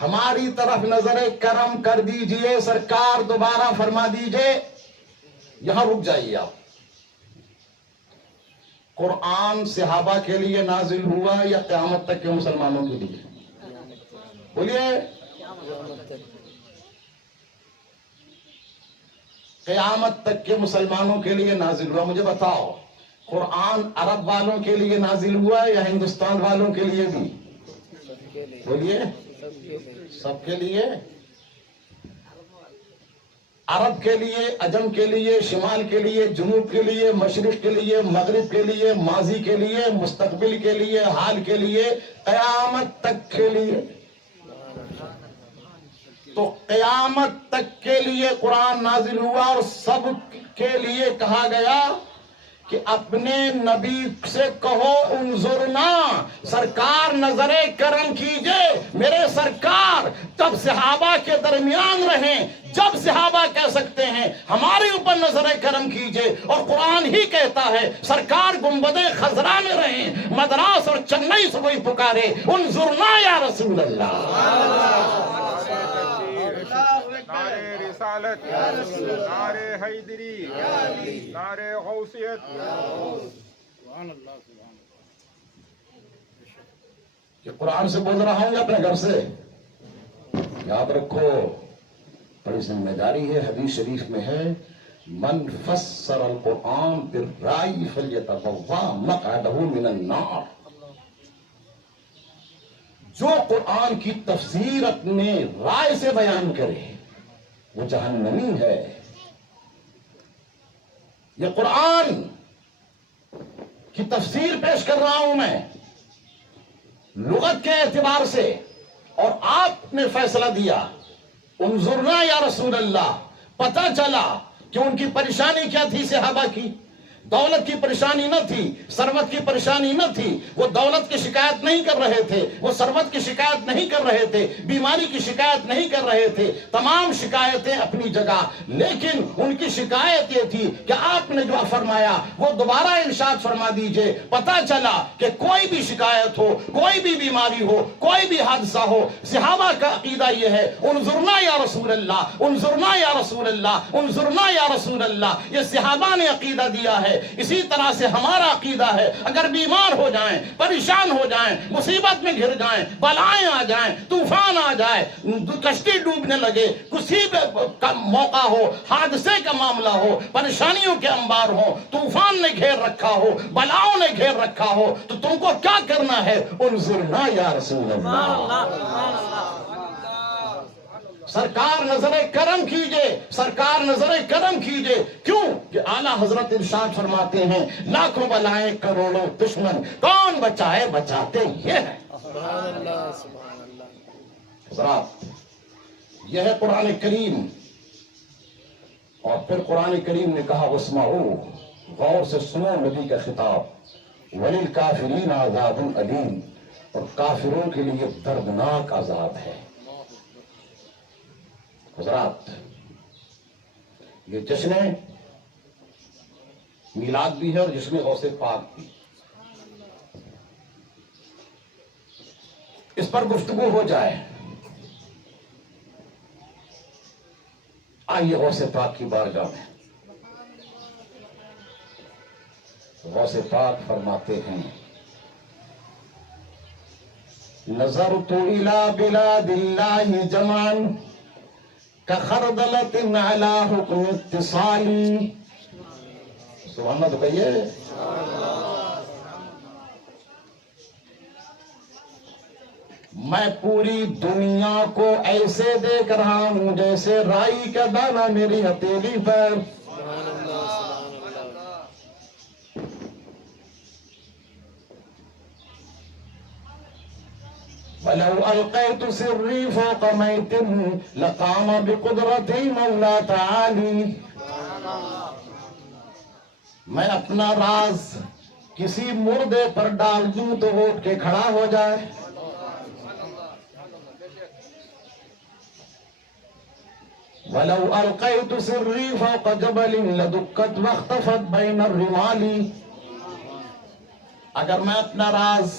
ہماری طرف نظر کرم کر دیجئے سرکار، دوبارہ فرما دیجئے. یہاں رک جائیے آپ. قرآن صحابہ کے لیے نازل ہوا یا قیامت تک کے مسلمانوں کے لیے؟ بولیے. قیامت تک کے مسلمانوں کے لیے نازل ہوا. مجھے بتاؤ، قرآن عرب والوں کے لیے نازل ہوا یا ہندوستان والوں کے لیے بھی؟ بولیے. سب کے لیے. عرب کے لیے، عجم کے لیے، شمال کے لیے، جنوب کے لیے، مشرق کے لیے، مغرب کے لیے، ماضی کے لیے، مستقبل کے لیے، حال کے لیے، قیامت تک کے لیے. تو قیامت تک کے لیے قرآن نازل ہوا اور سب کے لیے کہا گیا کہ اپنے نبی سے کہو انظرنا، سرکار نظر کرم کیجئے. میرے سرکار جب صحابہ کے درمیان رہیں، جب صحابہ کہہ سکتے ہیں ہمارے اوپر نظر کرم کیجئے، اور قرآن ہی کہتا ہے سرکار گنبد خضرا میں رہیں، مدراس اور چنئی سے کوئی پکارے انظرنا یا رسول اللہ. نعرے رسالت، نعرے حیدری، نعرے غوثیت. کہ قرآن سے بول رہا ہوں یا اپنے گھر سے؟ یاد رکھو، بڑی ذمہ داری ہے. حدیث شریف میں ہے من فسر القرآن بالرأی فلیتبوأ مقعدہ من النار. جو قرآن کی تفسیر اپنے رائے سے بیان کرے وہ جہنمی ہے. یہ قرآن کی تفسیر پیش کر رہا ہوں میں لغت کے اعتبار سے، اور آپ نے فیصلہ دیا انظرنا یا رسول اللہ. پتہ چلا کہ ان کی پریشانی کیا تھی صحابہ کی. دولت کی پریشانی نہ تھی، ثروت کی پریشانی نہ تھی. وہ دولت کی شکایت نہیں کر رہے تھے، وہ ثروت کی شکایت نہیں کر رہے تھے، بیماری کی شکایت نہیں کر رہے تھے. تمام شکایتیں اپنی جگہ، لیکن ان کی شکایت یہ تھی کہ آپ نے جو فرمایا وہ دوبارہ ارشاد فرما دیجئے. پتہ چلا کہ کوئی بھی شکایت ہو، کوئی بھی بیماری ہو، کوئی بھی حادثہ ہو، صحابہ کا عقیدہ یہ ہے انظرنا یا رسول اللہ، انظرنا یا رسول اللہ، انظرنا یا رسول اللہ. یہ صحابہ نے عقیدہ دیا ہے. اسی طرح سے ہمارا عقیدہ ہے اگر بیمار ہو جائیں، پریشان ہو جائیں، مصیبت میں گھر جائیں، بلائیں آ جائیں، طوفان آ جائے، کشتی ڈوبنے لگے، کسی کا موقع ہو، حادثے کا معاملہ ہو، پریشانیوں کے انبار ہو، طوفان نے گھیر رکھا ہو، بلاؤں نے گھیر رکھا ہو، تو تم کو کیا کرنا ہے؟ انظرنا یا رسول اللہ. سرکار نظر کرم کیجئے، سرکار نظر کرم کیجئے. کیوں کہ اعلیٰ حضرت ارشاد فرماتے ہیں لاکھوں بلائیں کروڑوں دشمن، کون بچائے بچاتے یہ ہے. حضرات، یہ ہے قرآن کریم. اور پھر قرآن کریم نے کہا واسمعوا، غور سے سنو نبی کا خطاب. وللکافرین عذاب علیم، اور کافروں کے لیے دردناک عذاب ہے. حضرات، یہ جشن میلاد بھی ہے اور جشن غوث پاک بھی. اس پر گفتگو ہو جائے. آئیے غوث پاک کی بارگاہ میں. غوث پاک فرماتے ہیں نظرت الى بلاد اللہ جمعاً كخردلة على حكم اتصالی. سبحان اللہ تو کہیے. میں پوری دنیا کو ایسے دیکھ رہا ہوں جیسے رائی کا دانہ میری ہتھیلی پر. وَلَوْ أَلْقَيْتُ سِرِّي فَوْقَ مَيْتٍ لَقَامَ بِقُدْرَتِ مَوْلَى تَعَالِي. میں اپنا راز کسی مردے پر ڈال دوں تو وہ اٹھ کے کھڑا ہو جائے. وَلَوْ أَلْقَيْتُ سِرِّي فَوْقَ جَبَلٍ لَدُكَّتْ وَاخْتَفَتْ بَيْنَ الرِّمَالِ. اگر میں اپنا راز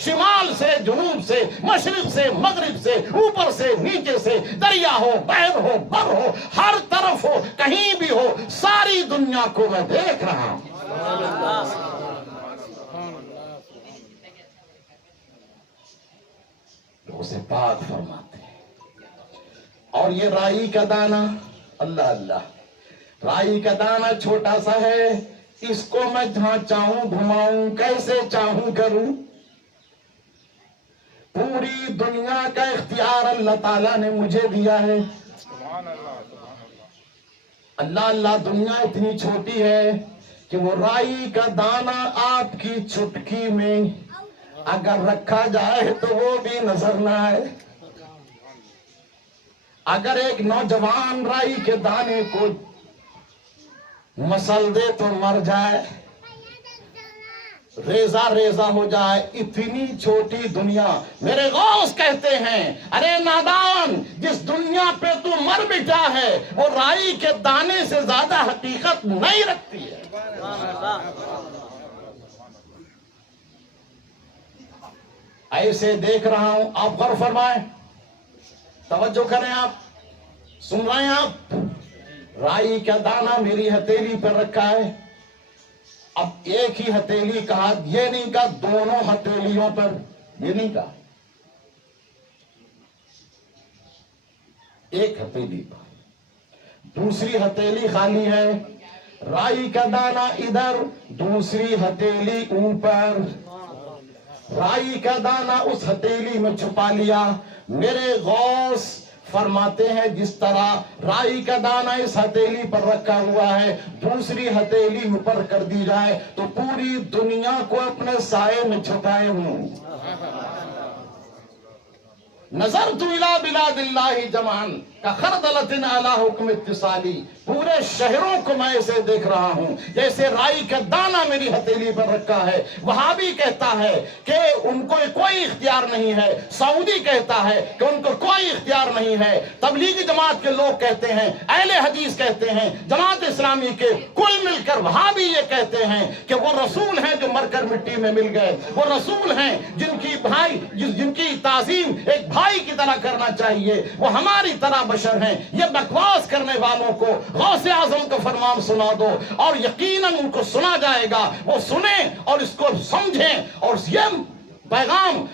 شمال سے جنوب سے مشرق سے مغرب سے اوپر سے نیچے سے دریا ہو بحر ہو بر ہو ہر طرف ہو کہیں بھی ہو ساری دنیا کو میں دیکھ رہا ہوں. اسے پاک فرماتے ہیں. اور یہ رائی کا دانہ اللہ اللہ رائی کا دانہ چھوٹا سا ہے اس کو میں جہاں چاہوں گھماؤں کیسے چاہوں کروں. پوری دنیا کا اختیار اللہ تعالیٰ نے مجھے دیا ہے. اللہ اللہ دنیا اتنی چھوٹی ہے کہ وہ رائی کا دانہ آپ کی چٹکی میں اگر رکھا جائے تو وہ بھی نظر نہ آئے. اگر ایک نوجوان رائی کے دانے کو مسل دے تو مر جائے ریزہ ریزہ ہو جائے. اتنی چھوٹی دنیا. میرے غوث کہتے ہیں ارے نادان جس دنیا پہ تو مر بٹا ہے وہ رائی کے دانے سے زیادہ حقیقت نہیں رکھتی ہے. ایسے دیکھ رہا ہوں آپ غور فرمائیں توجہ کریں آپ سن رہے ہیں آپ. رائی کا دانہ میری ہتھیلی پر رکھا ہے. اب ایک ہی ہتھیلی کہا یہ نہیں کہا دونوں ہتھیلیوں پر یہ نہیں کہا ایک ہتھیلی پر دوسری ہتھیلی خالی ہے. رائی کا دانہ ادھر دوسری ہتھیلی اوپر. رائی کا دانہ اس ہتھیلی میں چھپا لیا. میرے غوث فرماتے ہیں جس طرح رائی کا دانہ اس ہتھیلی پر رکھا ہوا ہے دوسری ہتھیلی اوپر کر دی جائے تو پوری دنیا کو اپنے سائے میں چھپائے ہوں. نظرت الی بلاد اللہ جمعاً کخردلۃ علی حکم اتصالی. پورے شہروں کو میں اسے دیکھ رہا ہوں جیسے رائی کا دانہ میری ہتھیلی پر رکھا ہے. وہابی کہتا ہے کہ ان کو کوئی اختیار نہیں ہے. سعودی کہتا ہے کہ ان کو کوئی اختیار نہیں ہے. تبلیغی جماعت کے لوگ کہتے ہیں اہل حدیث کہتے ہیں جماعت اسلامی کے کل مل کر وہابی یہ کہتے ہیں کہ وہ رسول ہیں جو مر کر مٹی میں مل گئے. وہ رسول ہیں جن کی تعظیم ایک بھائی کی طرح کرنا چاہیے. وہ ہماری طرح بشر ہیں. یہ بکواس کرنے والوں کو غوث اعظم کا فرمان سنا دو اور یقیناً ان کو سنا جائے گا. وہ سنیں اور اس کو سمجھیں اور یہ پیغام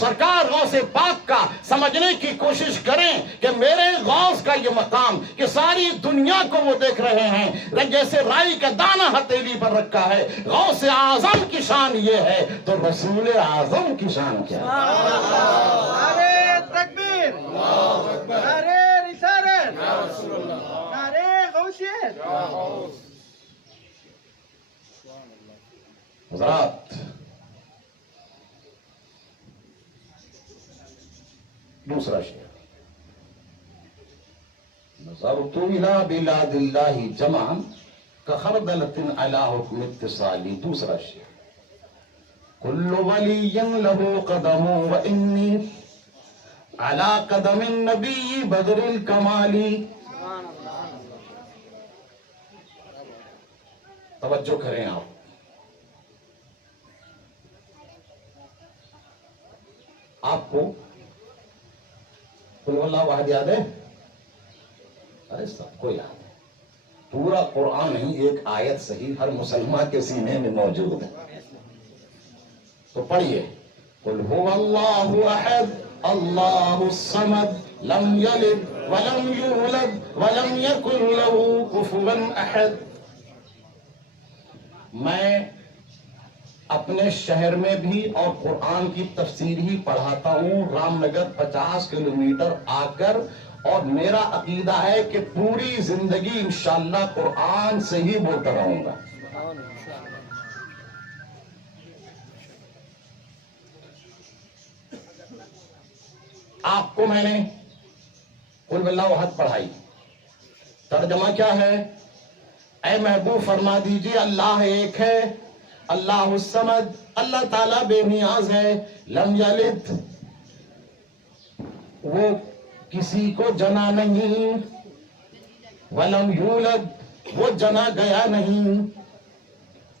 سرکار غوث پاک کا سمجھنے کی کوشش کریں کہ میرے غوث کا یہ مقام کہ ساری دنیا کو وہ دیکھ رہے ہیں جیسے رائی کا دانہ ہتھیلی پر رکھا ہے. غوث اعظم کی شان یہ ہے تو رسول اعظم کی شان کیا ہے؟ نعرے تکبیر نعرے رسالت نعرے غوثیت. حضرات دوسرا شعر نظرت الى بلاد اللہ جمعا کخردلۃ علی حکم اتصالی. دوسرا شعر کل ولی له قدم وانی علی قدم النبی بدر الکمال. توجہ کریں آپ. آپ کو قل اللہ واحد یاد ہے؟ ارے سب کو یاد ہے. پورا قرآن نہیں ایک آیت صحیح ہر مسلمان کے سینے میں موجود ہے. تو پڑھیے قل هو اللہ احد اللہ الصمد لم یلد ولم یولد ولم یکن له کفوا احد. میں اپنے شہر میں بھی اور قرآن کی تفسیر ہی پڑھاتا ہوں رام نگر 50 کلومیٹر آ کر اور میرا عقیدہ ہے کہ پوری زندگی انشاءاللہ قرآن سے ہی بولتا رہوں گا. آپ کو میں نے قل اللہ احد پڑھائی. ترجمہ کیا ہے؟ اے محبوب فرما دیجئے اللہ ایک ہے اللہ الصمد اللہ تعالیٰ بے نیاز ہے. لم یلد وہ کسی کو جنا نہیں ولم یولد وہ جنا گیا نہیں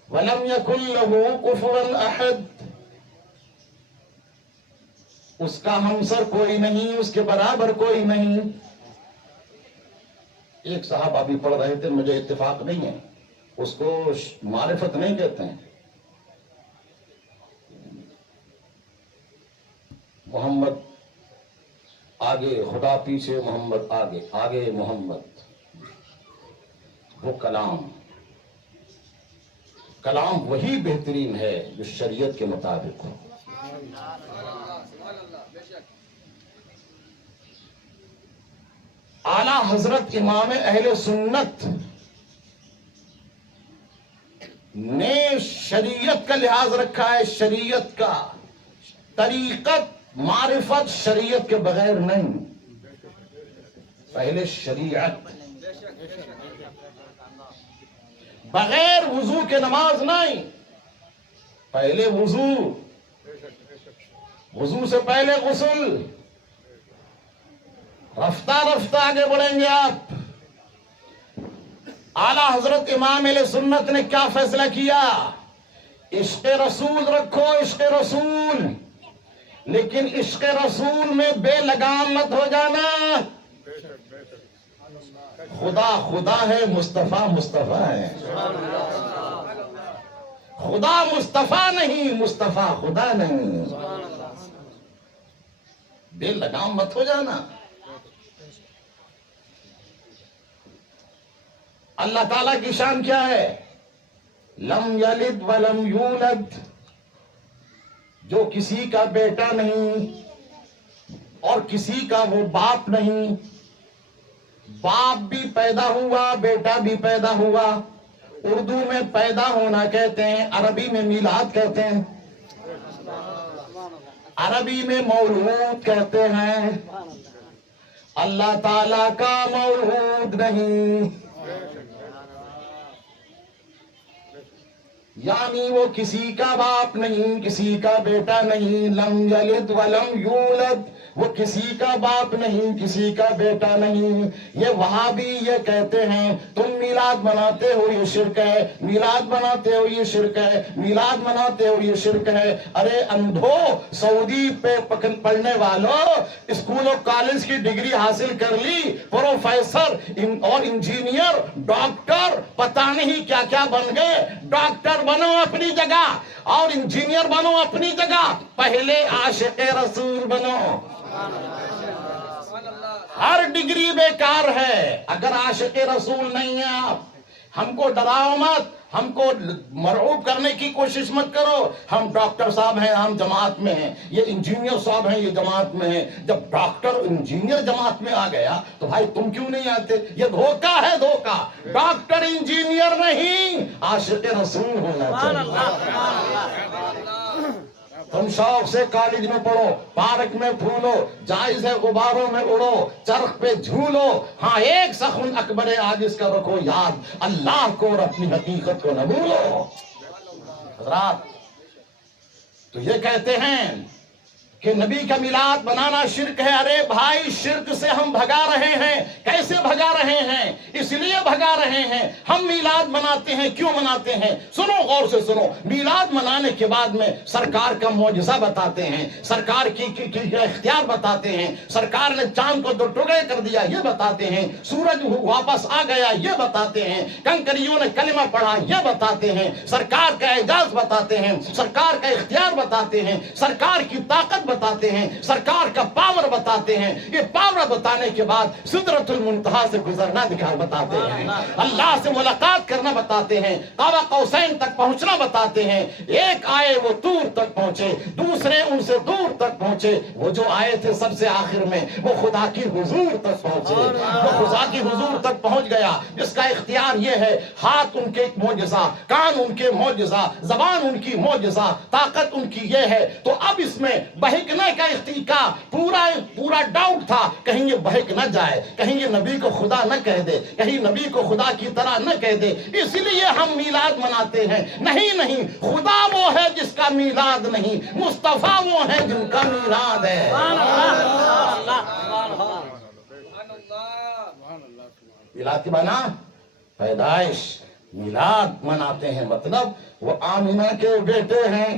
ولم یکن له کفوا احد اس کا ہمسر کوئی نہیں، اس کے برابر کوئی نہیں. ایک صاحب ابھی پڑھ رہے تھے، مجھے اتفاق نہیں ہے، اس کو معرفت نہیں کہتے ہیں. محمد آگے، خدا پیچھے، محمد آگے، آگے محمد. وہ کلام وہی بہترین ہے جو شریعت کے مطابق ہو. اعلی حضرت امام اہل سنت نے شریعت کا لحاظ رکھا ہے، شریعت کا. طریقت معرفت شریعت کے بغیر نہیں. پہلے شریعت، بغیر وضو کے نماز نہیں. پہلے وضو، وضو سے پہلے غسل. رفتہ رفتہ آگے بڑھیں گے آپ. اعلی حضرت امام اہل سنت نے کیا فیصلہ کیا؟ عشق رسول رکھو، عشق رسول، لیکن عشق رسول میں بے لگام مت ہو جانا. خدا خدا ہے، مصطفیٰ مصطفیٰ ہے. خدا مصطفیٰ نہیں، مصطفیٰ خدا نہیں. بے لگام مت ہو جانا. اللہ تعالیٰ کی شان کیا ہے؟ لم یلد ولم یولد، جو کسی کا بیٹا نہیں اور کسی کا وہ باپ نہیں. باپ بھی پیدا ہوا، بیٹا بھی پیدا ہوا. اردو میں پیدا ہونا کہتے ہیں، عربی میں میلاد کہتے ہیں، عربی میں مولود کہتے ہیں. اللہ تعالیٰ کا مولود نہیں، یعنی وہ کسی کا باپ نہیں، کسی کا بیٹا نہیں. لم یلد ولم یولد، وہ کسی کا باپ نہیں، کسی کا بیٹا نہیں. یہ وہابی یہ کہتے ہیں تم میلاد مناتے ہو یہ شرک ہے، میلاد مناتے ہو یہ شرک ہے، میلاد مناتے ہو یہ شرک ہے. ارے اندھو، سعودی پہ پڑھنے والوں، اسکول اور کالج کی ڈگری حاصل کر لی، پروفیسر اور انجینئر، ڈاکٹر، پتہ نہیں کیا کیا بن گئے. ڈاکٹر بنو اپنی جگہ اور انجینئر بنو اپنی جگہ، پہلے عاشق رسول بنو. ہر ڈگری بیکار ہے اگر عاشق رسول نہیں ہے. آپ ہم کو ڈراؤ مت، ہم کو مرعوب کرنے کی کوشش مت کرو. ہم ڈاکٹر صاحب ہیں، ہم جماعت میں ہیں. یہ انجینئر صاحب ہیں، یہ جماعت میں ہیں. جب ڈاکٹر انجینئر جماعت میں آ گیا تو بھائی تم کیوں نہیں آتے؟ یہ دھوکہ ہے، دھوکہ. ڈاکٹر انجینئر نہیں، عاشق رسول ہونا چاہیے. تم شوق سے کالج میں پڑھو، پارک میں پھولو، جائز ہے غباروں میں اڑو، چرخ پہ جھولو. ہاں ایک سخن اکبر عاجز کا رکھو یاد، اللہ کو اور اپنی حقیقت کو نہ بھولو. حضرات تو یہ کہتے ہیں کہ نبی کا میلاد بنانا شرک ہے. ارے بھائی شرک سے ہم بھگا رہے ہیں. کیسے بھگا رہے ہیں؟ اس لیے بھگا رہے ہیں. ہم میلاد مناتے ہیں، کیوں مناتے ہیں؟ سنو، غور سے سنو. میلاد منانے کے بعد میں سرکار کا معجزہ بتاتے ہیں، سرکار کی اختیار بتاتے ہیں. سرکار نے چاند کو 2 ٹکڑے کر دیا یہ بتاتے ہیں، سورج واپس آ گیا یہ بتاتے ہیں، کنکریوں نے کلمہ پڑھا یہ بتاتے ہیں، سرکار کا اعجاز بتاتے ہیں، سرکار کا اختیار بتاتے ہیں، سرکار کی طاقت بتاتے ہیں، سرکار کا پاور بتاتے ہیں. یہ پاور بتانے کے بعد سدرۃ المنتہا سے گزرنا دکھا بتاتے ہیں، اللہ سے ملاقات کرنا بتاتے ہیں، قاب قوسین تک پہنچنا بتاتے ہیں. ایک آئے وہ دور تک پہنچے، دوسرے ان سے دور تک پہنچے. وہ جو آئے تھے سب سے آخر میں وہ خدا کی حضور تک پہنچے. وہ خدا کی حضور تک پہنچ گیا جس کا اختیار یہ ہے. ہاتھ ان کے معجزہ، کان ان کے معجزہ، زبان ان کی معجزہ، طاقت ان کی یہ ہے. تو اب اس میں بہکنے کا اختیار پورا ڈاؤٹ تھا، کہیں یہ بہک نہ جائے، کہیں یہ نبی کو خدا نہ کہہ دے، کہیں نبی کو خدا کی طرح نہ کہہ دے. اس لیے ہم میلاد مناتے ہیں. نہیں، خدا وہ ہے جس کا میلاد نہیں، مصطفیٰ وہ ہے جن کا میلاد ہے. میلاد کی معنی پیدائش، میلاد مناتے ہیں، مطلب وہ آمینہ کے بیٹے ہیں،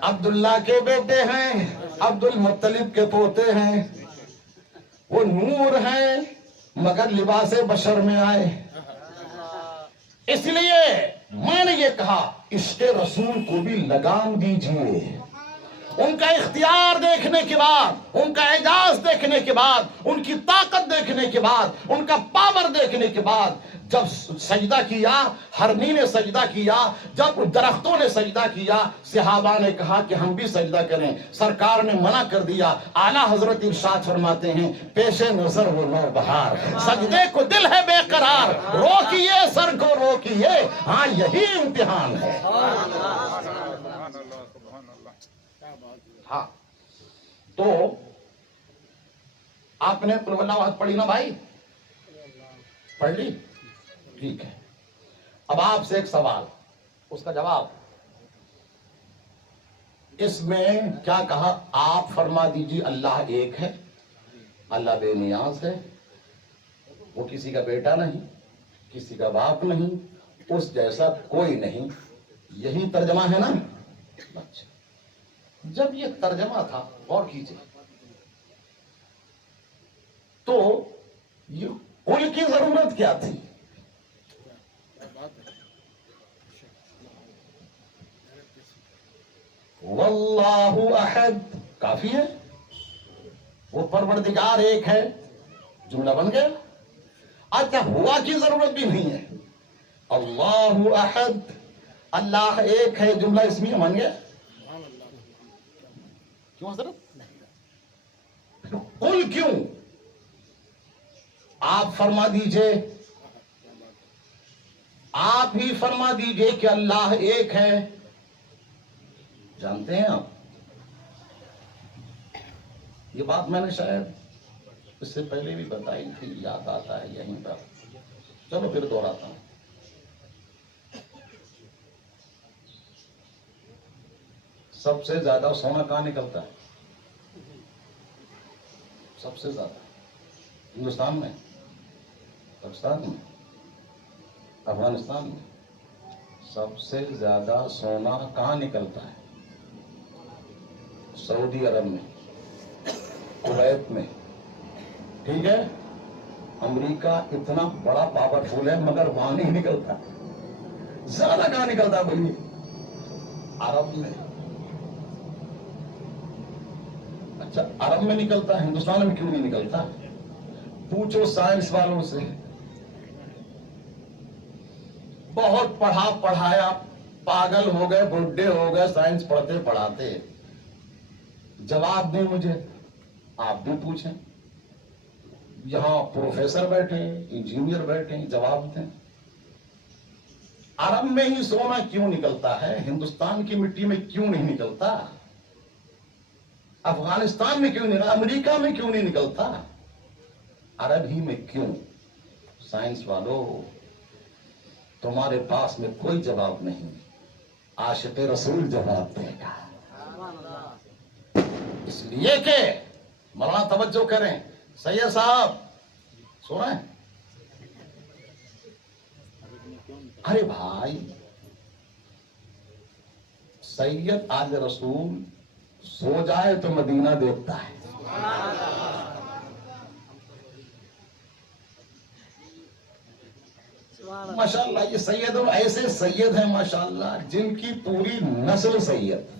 عبداللہ کے بیٹے ہیں، عبد المطلب کے پوتے ہیں، وہ نور ہیں مگر لباس بشر میں آئے۔ اس لیے میں نے یہ کہا عشق رسول کو بھی لگام دیجئے۔ ان کا اختیار دیکھنے کے بعد، ان کا اعجاز دیکھنے کے بعد، ان کی طاقت دیکھنے کے بعد، ان کا پاور دیکھنے کے بعد، جب سجدہ کیا، ہرنی نے سجدہ کیا، جب درختوں نے سجدہ کیا، صحابہ نے کہا کہ ہم بھی سجدہ کریں، سرکار نے منع کر دیا۔ اعلیٰ حضرت ارشاد فرماتے ہیں پیش نظر وہ نو بہار، سجدے کو دل ہے بے قرار، روکیے سر کو روکیے، ہاں یہی امتحان ہے۔ سبحان اللہ سبحان اللہ۔ ہاں تو آپ نے قل واللہ احد پڑھی نا بھائی؟ پڑھ لی؟ ٹھیک ہے۔ اب آپ سے ایک سوال، اس کا جواب۔ اس میں کیا کہا؟ آپ فرما دیجیے اللہ ایک ہے، اللہ بے نیاز ہے، وہ کسی کا بیٹا نہیں، کسی کا باپ نہیں، اس جیسا کوئی نہیں، یہی ترجمہ ہے نا؟ اچھا، جب یہ ترجمہ تھا غور کیجیے تو یہ قل کی ضرورت کیا تھی؟ واللہ احد کافی ہے، وہ پروردگار ایک ہے، جملہ بن گیا۔ اچھا ہوا کی ضرورت بھی نہیں ہے، اللہ احد، اللہ ایک ہے، جملہ اسمیہ بن گیا۔ کیوں حضرت؟ قل کیوں؟ آپ فرما دیجئے، آپ ہی فرما دیجئے کہ اللہ ایک ہے۔ جانتے ہیں آپ یہ بات میں نے شاید اس سے پہلے بھی بتائی تھی، یاد آتا ہے یہیں پر، چلو پھر دوہراتا ہوں۔ سب سے زیادہ سونا کہاں نکلتا ہے؟ سب سے زیادہ ہندوستان میں، پاکستان میں، افغانستان میں سب سے زیادہ سونا کہاں نکلتا ہے؟ سعودی عرب میں، کویت میں، ٹھیک ہے؟ امریکہ اتنا بڑا پاورفل ہے مگر وہاں نہیں نکلتا۔ زیادہ کہاں نکلتا بھائی؟ عرب میں۔ اچھا عرب میں نکلتا ہے، ہندوستان میں کیوں نہیں نکلتا؟ پوچھو سائنس والوں سے، بہت پڑھا پڑھایا پاگل ہو گئے، بڈھے ہو گئے سائنس پڑھتے پڑھاتے، جواب دیں مجھے، آپ بھی پوچھیں، یہاں پروفیسر بیٹھے انجینئر بیٹھے، جواب دیں۔ عرب میں ہی سونا کیوں نکلتا ہے، ہندوستان کی مٹی میں کیوں نہیں نکلتا؟ افغانستان میں کیوں نہیں نکلتا؟ امریکہ میں کیوں نہیں نکلتا؟ عرب ہی میں کیوں؟ سائنس والو تمہارے پاس میں کوئی جواب نہیں، عاشق رسول جواب دے گا۔ اس لیے کہ مولانا توجہ کریں، سید صاحب سو رہے ہیں؟ ارے بھائی سید آل رسول سو جائے تو مدینہ دیکھتا ہے۔ ماشاءاللہ یہ سید ایسے سید ہیں ماشاءاللہ جن کی پوری نسل سید۔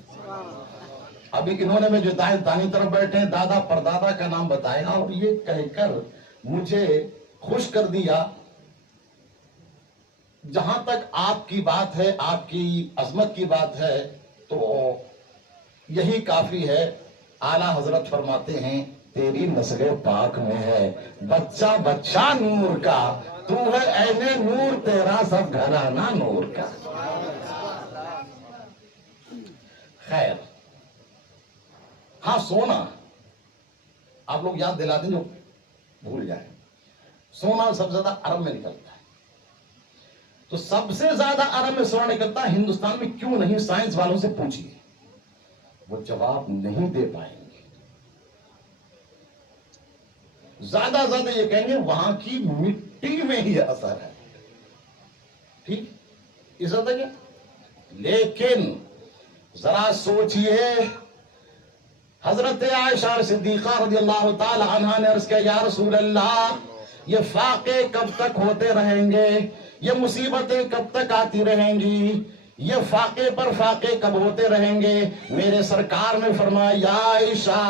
ابھی انہوں نے جو دائیں طرف بیٹھے ہیں دادا پردادا کا نام بتایا اور یہ کہہ کر مجھے خوش کر دیا، جہاں تک آپ کی بات ہے، آپ کی عظمت کی بات ہے تو یہی کافی ہے۔ اعلیٰ حضرت فرماتے ہیں تیری نسل پاک میں ہے بچہ بچہ نور کا، تو ہے عین نور تیرا سب گھرانہ نور کا۔ خیر ہاں سونا آپ لوگ یاد دلا دیں جو بھول جائیں، سونا سب سے زیادہ عرب میں نکلتا ہے، تو سب سے زیادہ عرب میں سونا نکلتا ہے، ہندوستان میں کیوں نہیں؟ سائنس والوں سے پوچھیے، وہ جواب نہیں دے پائیں گے۔ زیادہ یہ کہیں گے وہاں کی مٹی میں ہی اثر ہے، ٹھیک عزت ہے کیا؟ لیکن ذرا سوچئے، حضرت عائشہ صدیقہ رضی اللہ تعالی عنہا نے عرض کیا یا رسول اللہ یہ فاقے کب تک ہوتے رہیں گے، یہ مصیبتیں کب تک آتی رہیں گی، یہ فاقے پر فاقے کب ہوتے رہیں گے؟ میرے سرکار نے فرمایا یا عائشہ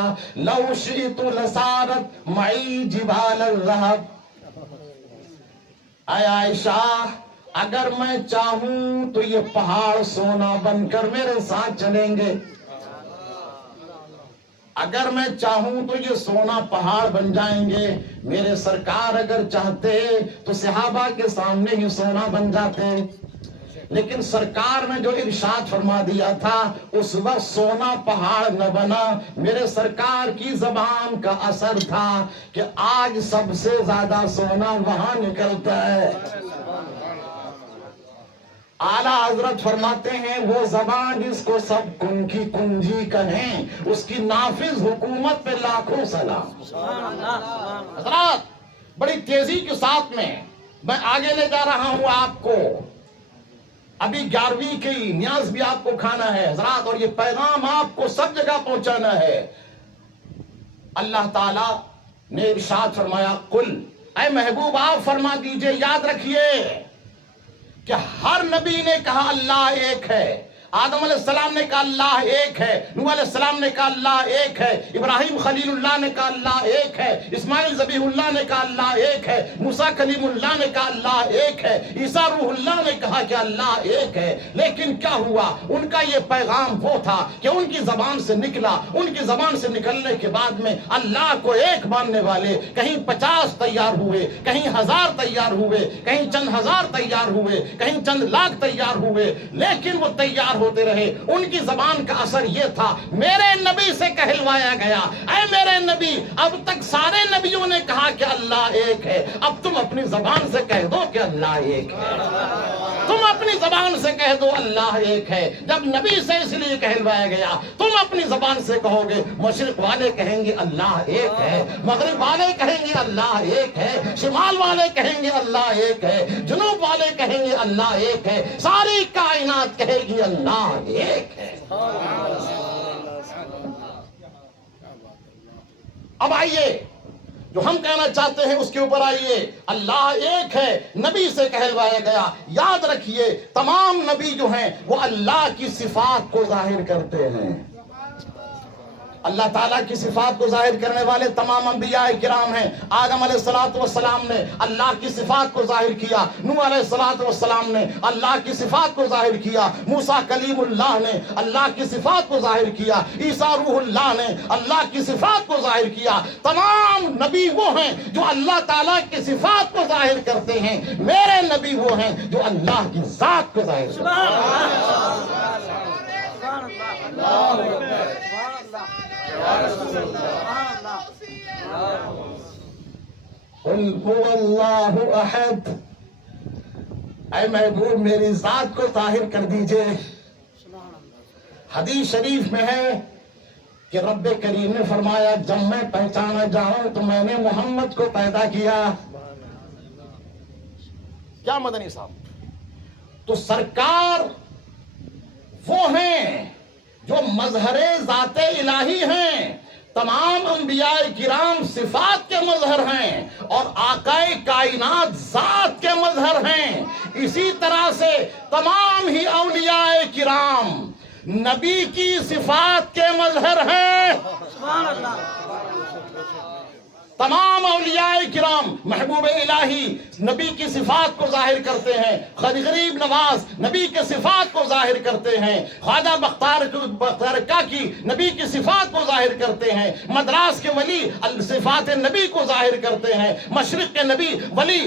لو شئت لصارت معی جبال الذهب، اے عائشہ اگر میں چاہوں تو یہ پہاڑ سونا بن کر میرے ساتھ چلیں گے، اگر میں چاہوں تو یہ سونا پہاڑ بن جائیں گے۔ میرے سرکار اگر چاہتے تو صحابہ کے سامنے ہی سونا بن جاتے، لیکن سرکار نے جو ارشاد فرما دیا تھا اس وقت سونا پہاڑ نہ بنا۔ میرے سرکار کی زبان کا اثر تھا کہ آج سب سے زیادہ سونا وہاں نکلتا ہے۔ اعلیٰ حضرت فرماتے ہیں وہ زبان جس کو سب کن کی کنجی کہیں اس کی نافذ حکومت پہ لاکھوں سلام۔ حضرات بڑی تیزی کے ساتھ میں آگے لے جا رہا ہوں آپ کو، ابھی 11ویں کی نیاز بھی آپ کو کھانا ہے حضرات، اور یہ پیغام آپ کو سب جگہ پہنچانا ہے۔ اللہ تعالیٰ نے ارشاد فرمایا قل، اے محبوب آپ فرما دیجئے، یاد رکھیے کہ ہر نبی نے کہا اللہ ایک ہے۔ آدم علیہ السلام نے کہا اللہ ایک ہے، نوح علیہ السلام نے کہا اللہ ایک ہے، ابراہیم خلیل اللہ نے کہا اللہ ایک ہے، اسماعیل ذبیح اللہ نے کہا اللہ ایک ہے، موسیٰ کلیم اللہ نے کہا اللہ ایک ہے، عیسیٰ روح اللہ نے کہا کہ اللہ ایک ہے۔ لیکن کیا ہوا؟ ان کا یہ پیغام وہ تھا کہ ان کی زبان سے نکلا، ان کی زبان سے نکلنے کے بعد میں اللہ کو ایک ماننے والے کہیں 50 تیار ہوئے، کہیں 1000 تیار ہوئے، کہیں چند ہزار تیار ہوئے، کہیں چند لاکھ تیار ہوئے، لیکن وہ تیار ہوتے رہے۔ ان کی زبان کا اثر یہ تھا میرے نبی سے کہلوایا گیا اے میرے نبی اب تک سارے نبیوں نے کہا کہ اللہ ایک ہے، اب تم اپنی زبان سے کہہ دو کہ اللہ ایک ہے، تم اپنی زبان سے کہہ دو اللہ ایک ہے۔ جب نبی سے اس لیے کہلوایا گیا تم اپنی زبان سے کہو گے، مشرق والے کہیں گے اللہ ایک ہے، مغرب والے کہیں گے اللہ ایک ہے، شمال والے کہیں گے اللہ ایک ہے، جنوب والے کہیں گے اللہ ایک ہے، ساری کائنات کہے گی اللہ ایک ہے۔ اب آئیے جو ہم کہنا چاہتے ہیں اس کے اوپر آئیے۔ اللہ ایک ہے، نبی سے کہلوایا گیا۔ یاد رکھیے تمام نبی جو ہیں وہ اللہ کی صفات کو ظاہر کرتے ہیں۔ اللہ تعالیٰ کی صفات کو ظاہر کرنے والے تمام انبیاء کرام ہیں۔ آدم علیہ السلام نے اللہ کی صفات کو ظاہر کیا، نوح علیہ السلام نے اللہ کی صفات کو ظاہر کیا، موسیٰ کلیم اللہ نے اللہ کی صفات کو ظاہر کیا، عیسیٰ روح اللہ نے اللہ کی صفات کو ظاہر کیا۔ تمام نبی وہ ہیں جو اللہ تعالیٰ کی صفات کو ظاہر کرتے ہیں، میرے نبی وہ ہیں جو اللہ کی ذات کو ظاہر کرتے ہیں۔ قل هو اللہ احد، اے محبوب میری ذات کو ظاہر کر دیجئے۔ حدیث شریف میں ہے کہ رب کریم نے فرمایا جب میں پہچانا جاؤں تو میں نے محمد کو پیدا کیا۔ کیا مدنی صاحب؟ تو سرکار وہ ہیں جو مظہر ذات الہی ہیں، تمام انبیاء کرام صفات کے مظہر ہیں اور آقا کائنات ذات کے مظہر ہیں۔ اسی طرح سے تمام ہی اولیاء کرام نبی کی صفات کے مظہر ہیں۔ تمام اولیاء کرام محبوب الہی نبی کی صفات کو ظاہر کرتے ہیں، غریب نواز نبی کے صفات کو ظاہر کرتے ہیں، خواجہ بختیار کاکی نبی کی صفات کو ظاہر کرتے ہیں، مدراس کے ولی صفات نبی کو ظاہر کرتے ہیں، مشرق کے نبی ولی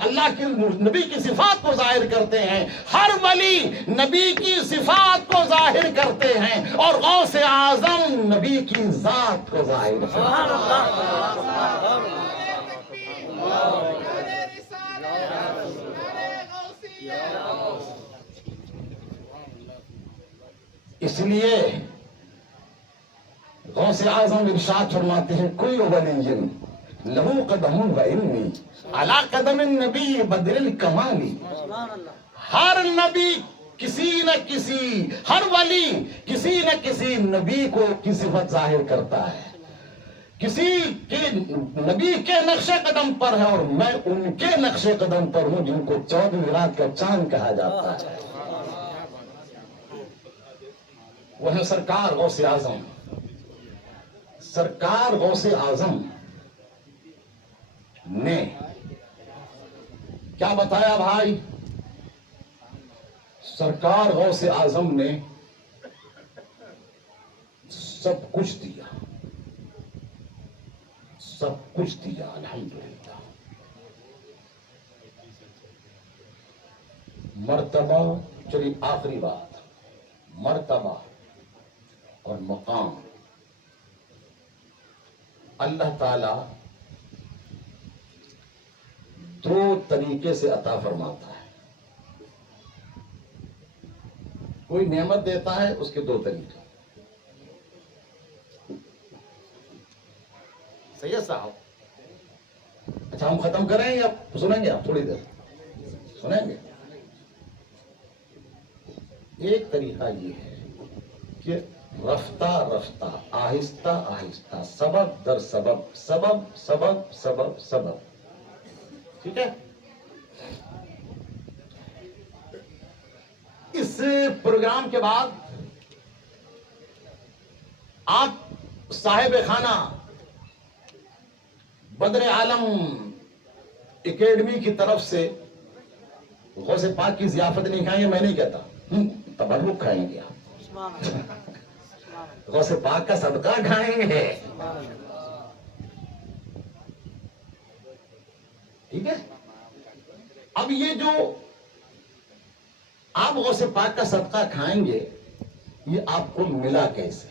اللہ کی نبی کی صفات کو ظاہر کرتے ہیں۔ ہر ولی نبی کی صفات کو ظاہر کرتے ہیں اور غوث اعظم نبی کی ذات کو ظاہر کرتے ہیں۔ اس لیے غوث اعظم ارشاد فرماتے ہیں کوئی ولی لہو قدم وإنی علی قدم النبی بدر الکمالی. ہر نبی کسی نہ کسی، ہر ولی کسی نہ کسی نبی کو کی صفت ظاہر کرتا ہے، کسی کے نبی کے نقش قدم پر ہے، اور میں ان کے نقش قدم پر ہوں جن کو 14 رات کا چاند کہا جاتا ہے. وہ ہے سرکار غوث اعظم. سرکار غوث اعظم نے کیا بتایا بھائی؟ سرکار غوث اعظم نے سب کچھ دیا، سب کچھ دیا الحمدللہ. مرتبہ، چلیے آخری بات، مرتبہ اور مقام اللہ تعالی 2 طریقے سے عطا فرماتا ہے. کوئی نعمت دیتا ہے، اس کے 2 طریقے. صحیح ہے صاحب؟ اچھا ہم ختم کریں یا سنیں گے؟ آپ تھوڑی دیر سنیں گے. ایک طریقہ یہ ہے کہ رفتہ رفتہ، آہستہ آہستہ، سبب در سبب، سبب سبب سبب سبب. ٹھیک ہے؟ اس پروگرام کے بعد آپ صاحب خانہ بدر عالم اکیڈمی کی طرف سے غوث پاک کی ضیافت نہیں کھائیں گے، میں نہیں کہتا، تبرک کھائیں گے آپ. غوث پاک کا صدقہ کھائیں گے. ٹھیک ہے؟ اب یہ جو آپ غوث پاک کا صدقہ کھائیں گے، یہ آپ کو ملا کیسے؟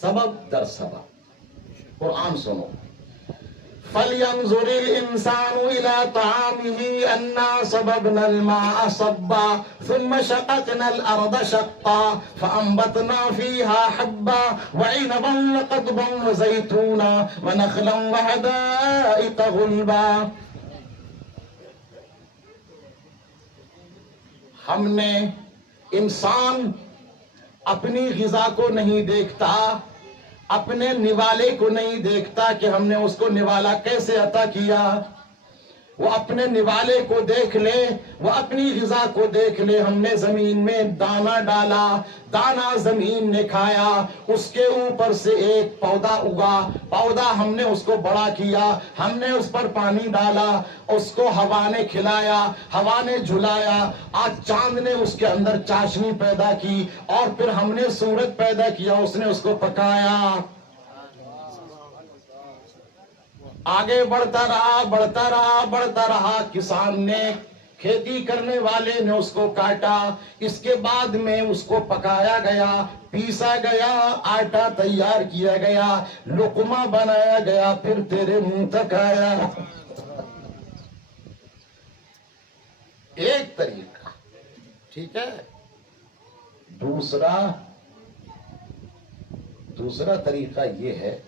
سبب در سبب. قرآن سنو. فَلْيَنْظُرِ الْإِنسَانُ إِلَىٰ طَعَامِهِ أَنَّا صَبَبْنَا الْمَاءَ صَبًّا ثُمَّ شَقَقْنَا الْأَرْضَ شَقًّا فَأَنبَتْنَا فِيهَا حَبًّا وَعِنَبًا وَقَضْبًا وَزَيْتُونًا وَنَخْلًا وَحَدَائِقَ غُلْبًا. ہم نے انسان اپنی غذا کو نہیں دیکھتا، اپنے نوالے کو نہیں دیکھتا کہ ہم نے اس کو نوالا کیسے عطا کیا. وہ اپنے نوالے کو دیکھ لے، وہ اپنی غذا کو دیکھ لے. ہم نے زمین میں دانا ڈالا، دانا زمین نے کھایا، اس کے اوپر سے ایک پودا اگا، پودا ہم نے اس کو بڑا کیا، ہم نے اس پر پانی ڈالا، اس کو ہوا نے کھلایا، ہوا نے جھلایا. آج چاند نے اس کے اندر چاشنی پیدا کی، اور پھر ہم نے سورج پیدا کیا، اس نے اس کو پکایا. آگے بڑھتا رہا، بڑھتا رہا، بڑھتا رہا. کسان نے، کھیتی کرنے والے نے اس کو کاٹا، اس کے بعد میں اس کو پکایا گیا، پیسا گیا، آٹا تیار کیا گیا، لقمہ بنایا گیا، پھر تیرے منہ تک آیا. ایک طریقہ. ٹھیک ہے؟ دوسرا طریقہ یہ ہے،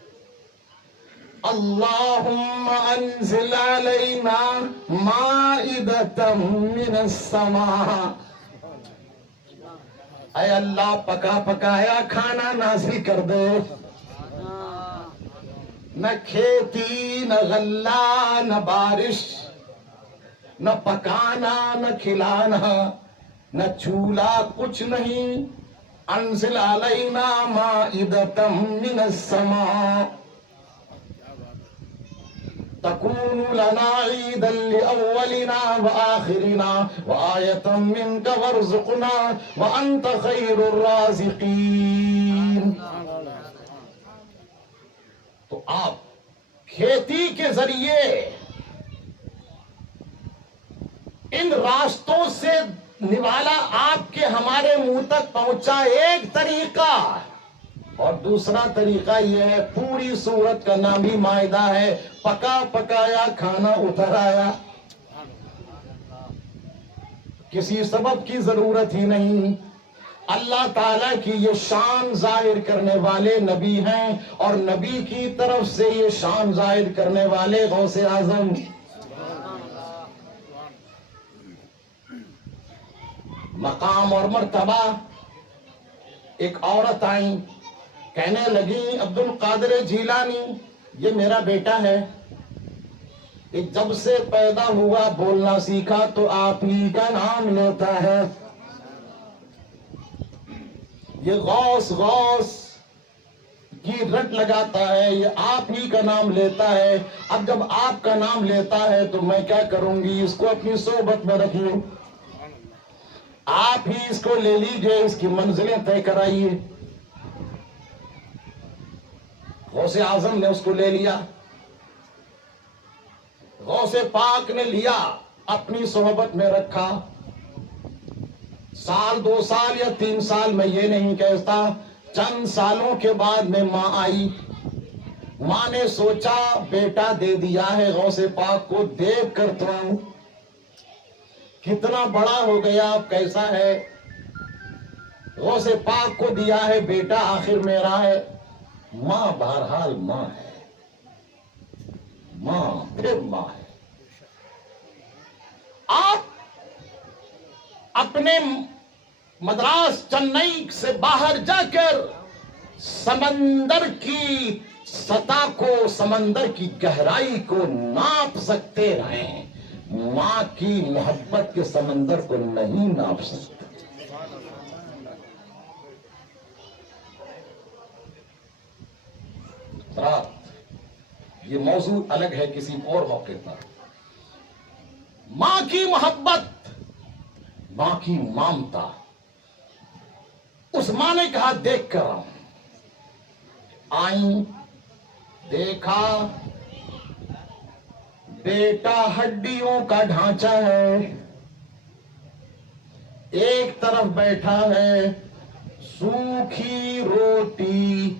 اللہم انزل علینا مائدۃ من السماء. اے اللہ پکا پکایا کھانا نازل کر دے. نہ کھیتی، نہ غلہ، نہ بارش، نہ پکانا، نہ کھلانا، نہ چولہا، کچھ نہیں. انزل علینا مائدۃ من السماء تكون لنا عيدا لأولنا وآخرنا وآية منك وارزقنا وأنت خير الرازقين. تو آپ کھیتی کے ذریعے ان راستوں سے نوالا آپ کے ہمارے منہ تک پہنچا، ایک طریقہ. اور دوسرا طریقہ یہ ہے، پوری سورت کا نام ہی مائدہ ہے، پکا پکایا کھانا اتر آیا. کسی سبب کی ضرورت ہی نہیں، اللہ تعالیٰ کی یہ شان ظاہر کرنے والے نبی ہیں اور نبی کی طرف سے یہ شان ظاہر کرنے والے غوث اعظم. مقام اور مرتبہ. ایک عورت آئی, کہنے لگی عبد القادر جیلانی یہ میرا بیٹا ہے, جب سے پیدا ہوا بولنا سیکھا تو آپ ہی کا نام لیتا ہے. یہ غوث غوث کی رٹ لگاتا ہے, یہ آپ ہی کا نام لیتا ہے. اب جب آپ کا نام لیتا ہے تو میں کیا کروں گی, اس کو اپنی صحبت میں رکھ لوں, آپ ہی اس کو لے لیجئے, اس کی منزلیں طے کرائیے. غوث اعظم نے اس کو لے لیا, غوث پاک نے لیا, اپنی صحبت میں رکھا. سال 2 سال یا 3 سال میں یہ نہیں کہتا, چند سالوں کے بعد میں ماں آئی. ماں نے سوچا بیٹا دے دیا ہے غوث پاک کو, دیکھ کر تو کتنا بڑا ہو گیا, اب کیسا ہے. غوث پاک کو دیا ہے بیٹا, آخر میرا ہے. ماں بہرحال ماں ہے, ماں پھر ماں ہے. آپ اپنے مدراس چنئی سے باہر جا کر سمندر کی سطح کو, سمندر کی گہرائی کو ناپ سکتے ہیں, ماں کی محبت کے سمندر کو نہیں ناپ سکتے. یہ موضوع الگ ہے کسی اور موقع پر. ماں کی محبت, ماں کی مامتا. اس ماں نے کہا دیکھ کر آؤں. آئیں, دیکھا بیٹا ہڈیوں کا ڈھانچہ ہے, ایک طرف بیٹھا ہے, سوکھی روٹی,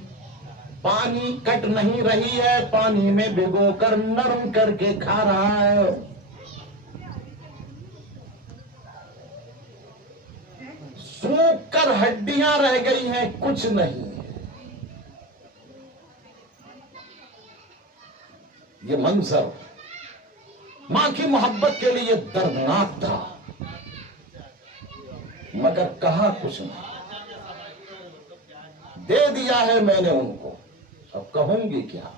پانی کٹ نہیں رہی ہے, پانی میں بھگو کر نرم کر کے کھا رہا ہے. سوکھ کر ہڈیاں رہ گئی ہیں, کچھ نہیں. یہ منظر ماں کی محبت کے لیے دردناک تھا, مگر کہا کچھ نہیں. دے دیا ہے میں نے ان کو, اب کہوں گی کیا.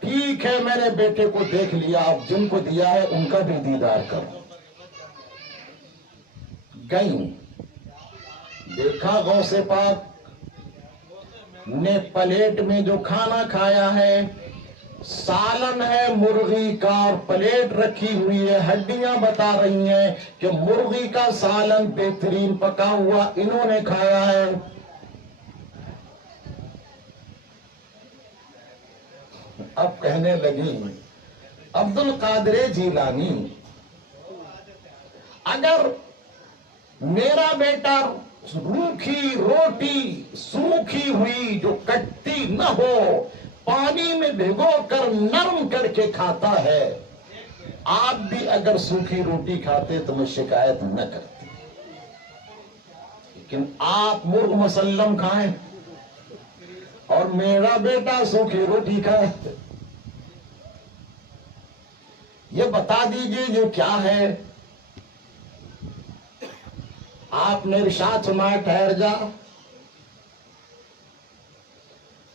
ٹھیک ہے میں نے بیٹے کو دیکھ لیا, اب جن کو دیا ہے ان کا بھی دیدار کرو. گئیں, دیکھا غوث پاک نے پلیٹ میں جو کھانا کھایا ہے, سالن ہے مرغی کا, اور پلیٹ رکھی ہوئی ہے, ہڈیاں بتا رہی ہیں کہ مرغی کا سالن بہترین پکا ہوا انہوں نے کھایا ہے. اب کہنے لگی عبد القادر جیلانی اگر میرا بیٹا روکھی روٹی, سوکھی ہوئی جو کٹتی نہ ہو, پانی میں بھگو کر نرم کر کے کھاتا ہے, آپ بھی اگر سوکھی روٹی کھاتے تو میں شکایت نہ کرتی. لیکن آپ مرغ مسلم کھائیں اور میرا بیٹا سوکھی روٹی کھائے. یہ بتا دیجئے یہ کیا ہے. آپ نے ارشاد فرمایا ٹھہر جا,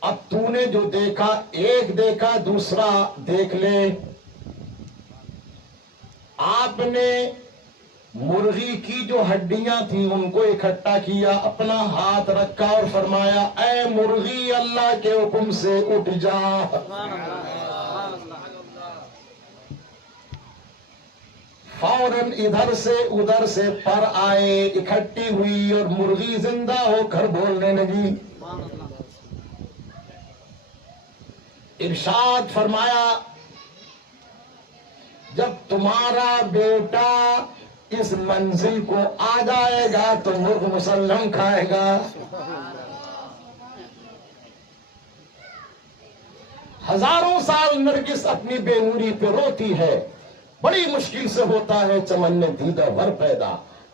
اب تو نے جو دیکھا, ایک دیکھا دوسرا دیکھ لے. آپ نے مرغی کی جو ہڈیاں تھیں ان کو اکٹھا کیا, اپنا ہاتھ رکھا اور فرمایا اے مرغی اللہ کے حکم سے اٹھ جا. فوراً ادھر سے ادھر سے پر آئے, اکٹھی ہوئی, اور مرغی زندہ ہو کر بولنے لگی. ارشاد فرمایا جب تمہارا بیٹا اس منزل کو آ جائے گا تو مرغ مسلم کھائے گا. ہزاروں سال نرگس اپنی بے نوری پہ روتی ہے, بڑی مشکل سے ہوتا ہے چمن میں دیدہ ور پیدا.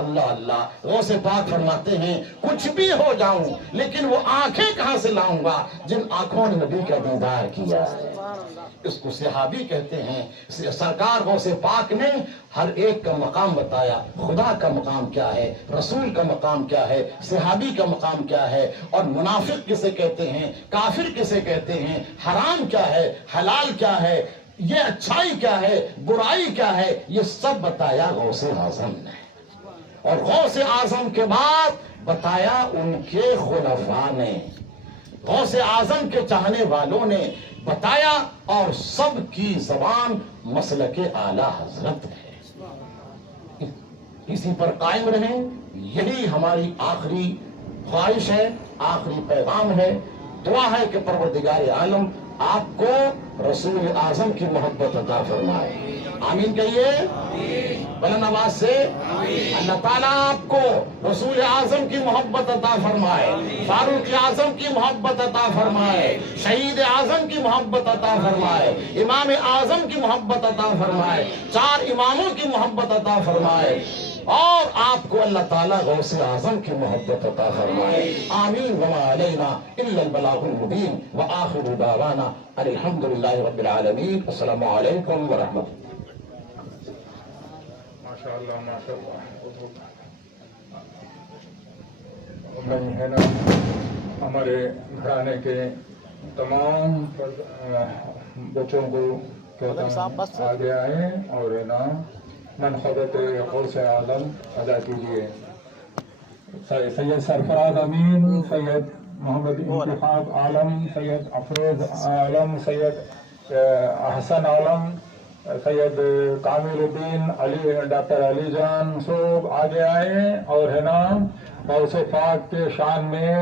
اللہ اللہ غوث پاک فرماتے ہیں کچھ بھی ہو جاؤں لیکن وہ آنکھیں کہاں سے لاؤں گا جن آنکھوں نے نبی کا دیدار کیا ہے۔ اس کو صحابی کہتے ہیں۔ سرکار غوث پاک نے ہر ایک کا مقام بتایا، خدا کا مقام کیا ہے، رسول کا مقام کیا ہے، صحابی کا مقام کیا ہے، اور منافق کسے کہتے ہیں، کافر کسے کہتے ہیں، حرام کیا ہے، حلال کیا ہے، یہ اچھائی کیا ہے، برائی کیا ہے، یہ سب بتایا غوث اعظم نے۔ اور غوث اعظم کے بعد بتایا ان کے خلفاء نے، غوث اعظم کے چاہنے والوں نے بتایا، اور سب کی زبان مسلک اعلی حضرت ہے۔ اسی پر قائم رہیں، یہی ہماری آخری خواہش ہے، آخری پیغام ہے۔ دعا ہے کہ پروردگار عالم آپ کو رسول اعظم کی محبت عطا فرمائے۔ آمین کہیے بلند آواز سے۔ اللہ تعالیٰ آپ کو رسول اعظم کی محبت عطا فرمائے، فاروق اعظم کی محبت عطا فرمائے، شہید اعظم کی محبت عطا فرمائے، امام اعظم کی محبت عطا فرمائے، 4 اماموں کی محبت عطا فرمائے، اور آپ کو اللہ تعالیٰ غوث اعظم کی محبت عطا فرمائے۔ آمین وما علینا الا البلاغ المبین وآخر دعوانا الحمدللہ رب العالمین۔ السلام علیکم ورحمۃ اللہ۔ ماشاءاللہ ماشاءاللہ۔ میں ہے نا ہمارے گھرانے کے تمام بچوں کو کہتا ہوں آگے آئیں اور ہے نا منقبت غوث اعظم ادا کیجیے۔ سید سرفراز امین، سید محمد انتخاب عالم، سید افروز عالم، سید احسن عالم، سید کامل الدین علی، ڈاکٹر علی جان، سب آگے آئیں اور ہے نا غوث پاک کے شان میں